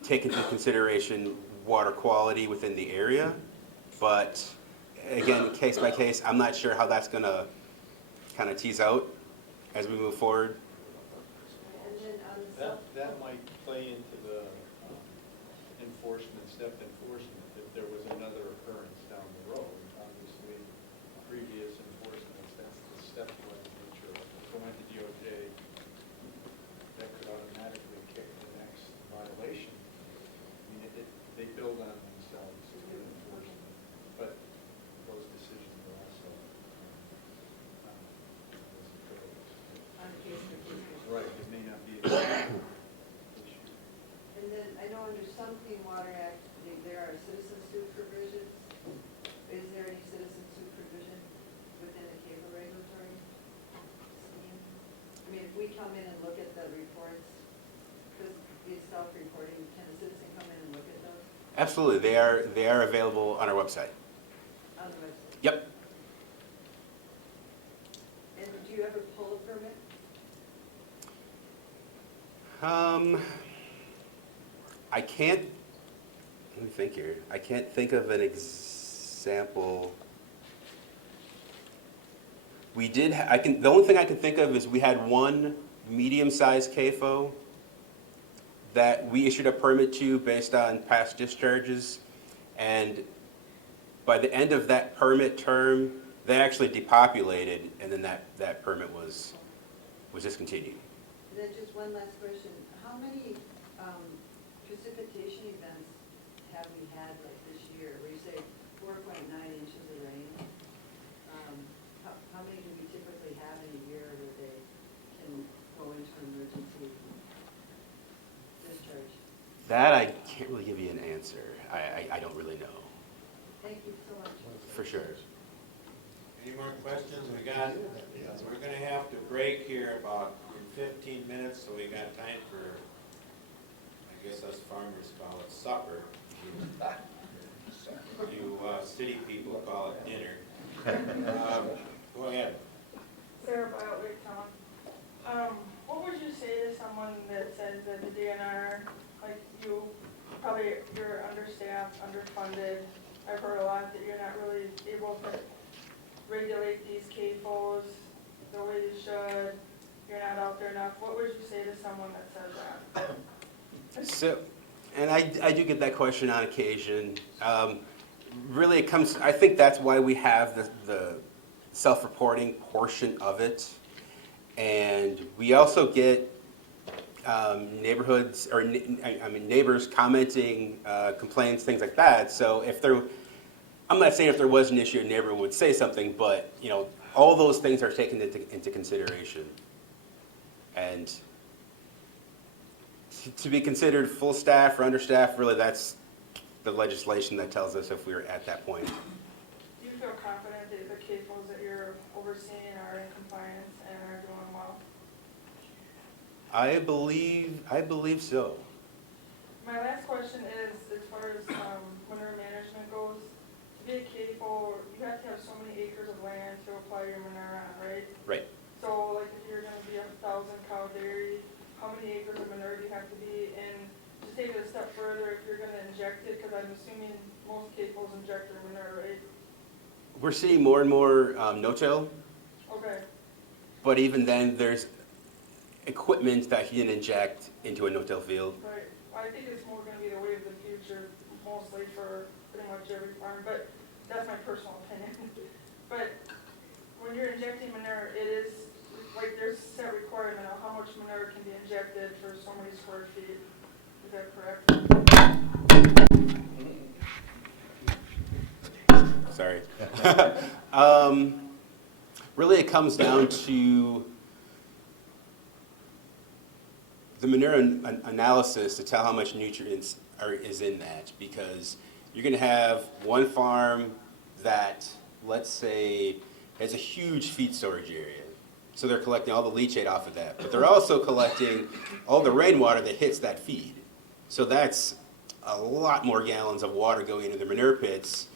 take into consideration water quality within the area, but again, case by case, I'm not sure how that's gonna kind of tease out as we move forward. And then on the That might play into the enforcement, step enforcement, if there was another occurrence down the road. Obviously, previous enforcement, that's the step-one nature. If it went to DOJ, that could automatically kick the next violation. I mean, they build on themselves in enforcement, but those decisions are also on a case-by-case basis. right. It may not be an issue. And then I know under some Clean Water Act, there are citizen suit provisions. Is there any citizen suit provision within the cable regulatory scheme? I mean, if we come in and look at the reports, because it's self-reporting, can a citizen come in and look at those Absolutely, they are available on our website. on the website? Yep. And do you ever pull a permit? I can't, let me think here. I can't think of an example. We did, the only thing I can think of is we had one medium-sized CAFO that we issued a permit to based on past discharges. And by the end of that permit term, they actually depopulated, and then that permit was discontinued. And then just one last question. How many precipitation events have we had like this year, where you say 4.9 inches of rain? How many do we typically have in a year where they can go into an emergency discharge? That I can't really give you an answer. I don't really know, Thank you so much. for sure. Any more questions? We're gonna have to break here about in 15 minutes, so we got time for, I guess us farmers call it supper. You city people call it dinner. Go ahead. Sarah Bile, Lake Town. What would you say to someone that says that the DNR, like you, probably you're understaffed, underfunded? I've heard a lot that you're not really able to regulate these CAFOs the way you should. You're not out there enough. What would you say to someone that says that? So, and I do get that question on occasion. Really, it comes, I think that's why we have the self-reporting portion of it. And we also get neighborhoods, or neighbors commenting, complaints, things like that. So if there, I'm not saying if there was an issue, a neighbor would say something, but you know, all those things are taken into consideration. And to be considered full staff or understaffed, really that's the legislation that tells us if we're at that point. Do you feel confident that the CAFOs that you're overseeing are in compliance and are doing well? I believe so. My last question is, as far as manure management goes, to be a CAFO, you have to have so many acres of land to apply your manure on, right? Right. So like if you're gonna be a 1,000 cow dairy, how many acres of manure do you have to be? And to take it a step further, if you're gonna inject it, because I'm assuming most CAFOs inject their manure, right? We're seeing more and more no-till, Okay, but even then there's equipment that you can inject into a no-till field. right. I think it's more gonna be the way of the future, mostly for pretty much every farm, but that's my personal opinion. But when you're injecting manure, it is like there's a set requirement of how much manure can be injected for so many square feet. Is that correct? Sorry. Really, it comes down to the manure analysis to tell how much nutrients is in that, because you're going to have one farm that, let's say, has a huge feed storage area. So they're collecting all the leachate off of that, but they're also collecting all the rainwater that hits that feed. So that's a lot more gallons of water going into the manure pits.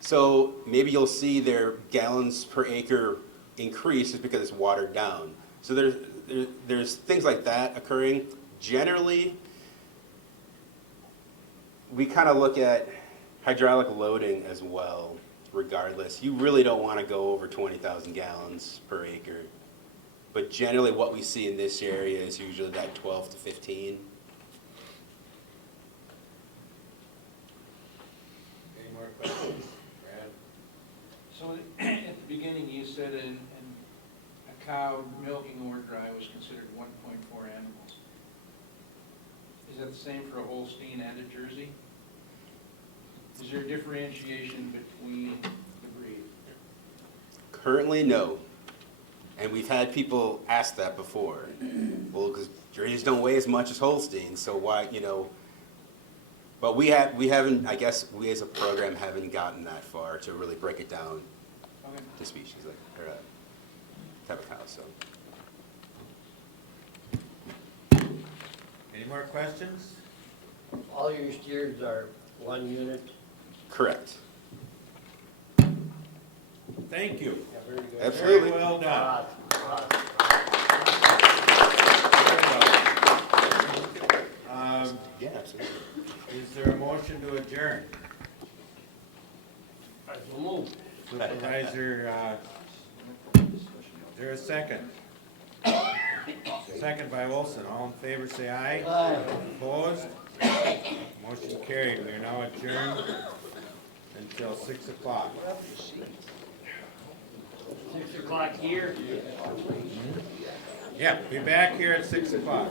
So maybe you'll see their gallons per acre increase just because it's watered down. So there's things like that occurring. Generally, we kind of look at hydraulic loading as well, regardless. You really don't want to go over 20,000 gallons per acre. But generally what we see in this area is usually that 12 to 15. Any more questions? Brad? So at the beginning, you said a cow milking or dry was considered 1.4 animals. Is that the same for a Holstein and a Jersey? Is there a differentiation between the breed? Currently, no. And we've had people ask that before. Well, because Jerseys don't weigh as much as Holsteins, so why, you know. But we haven't, I guess we as a program haven't gotten that far to really break it down to species, like, or type of cow, so. Any more questions? All your steers are 1 unit? Correct. Thank you. Yeah, very good. Absolutely. Very well done. Yeah, absolutely. Is there a motion to adjourn? I will move. Supervisor, is there a second? Second by Olson. All in favor, say aye. Aye. Opposed? Motion carried. We are now adjourned until 6 o'clock. 6 o'clock here. Yeah, be back here at 6 o'clock.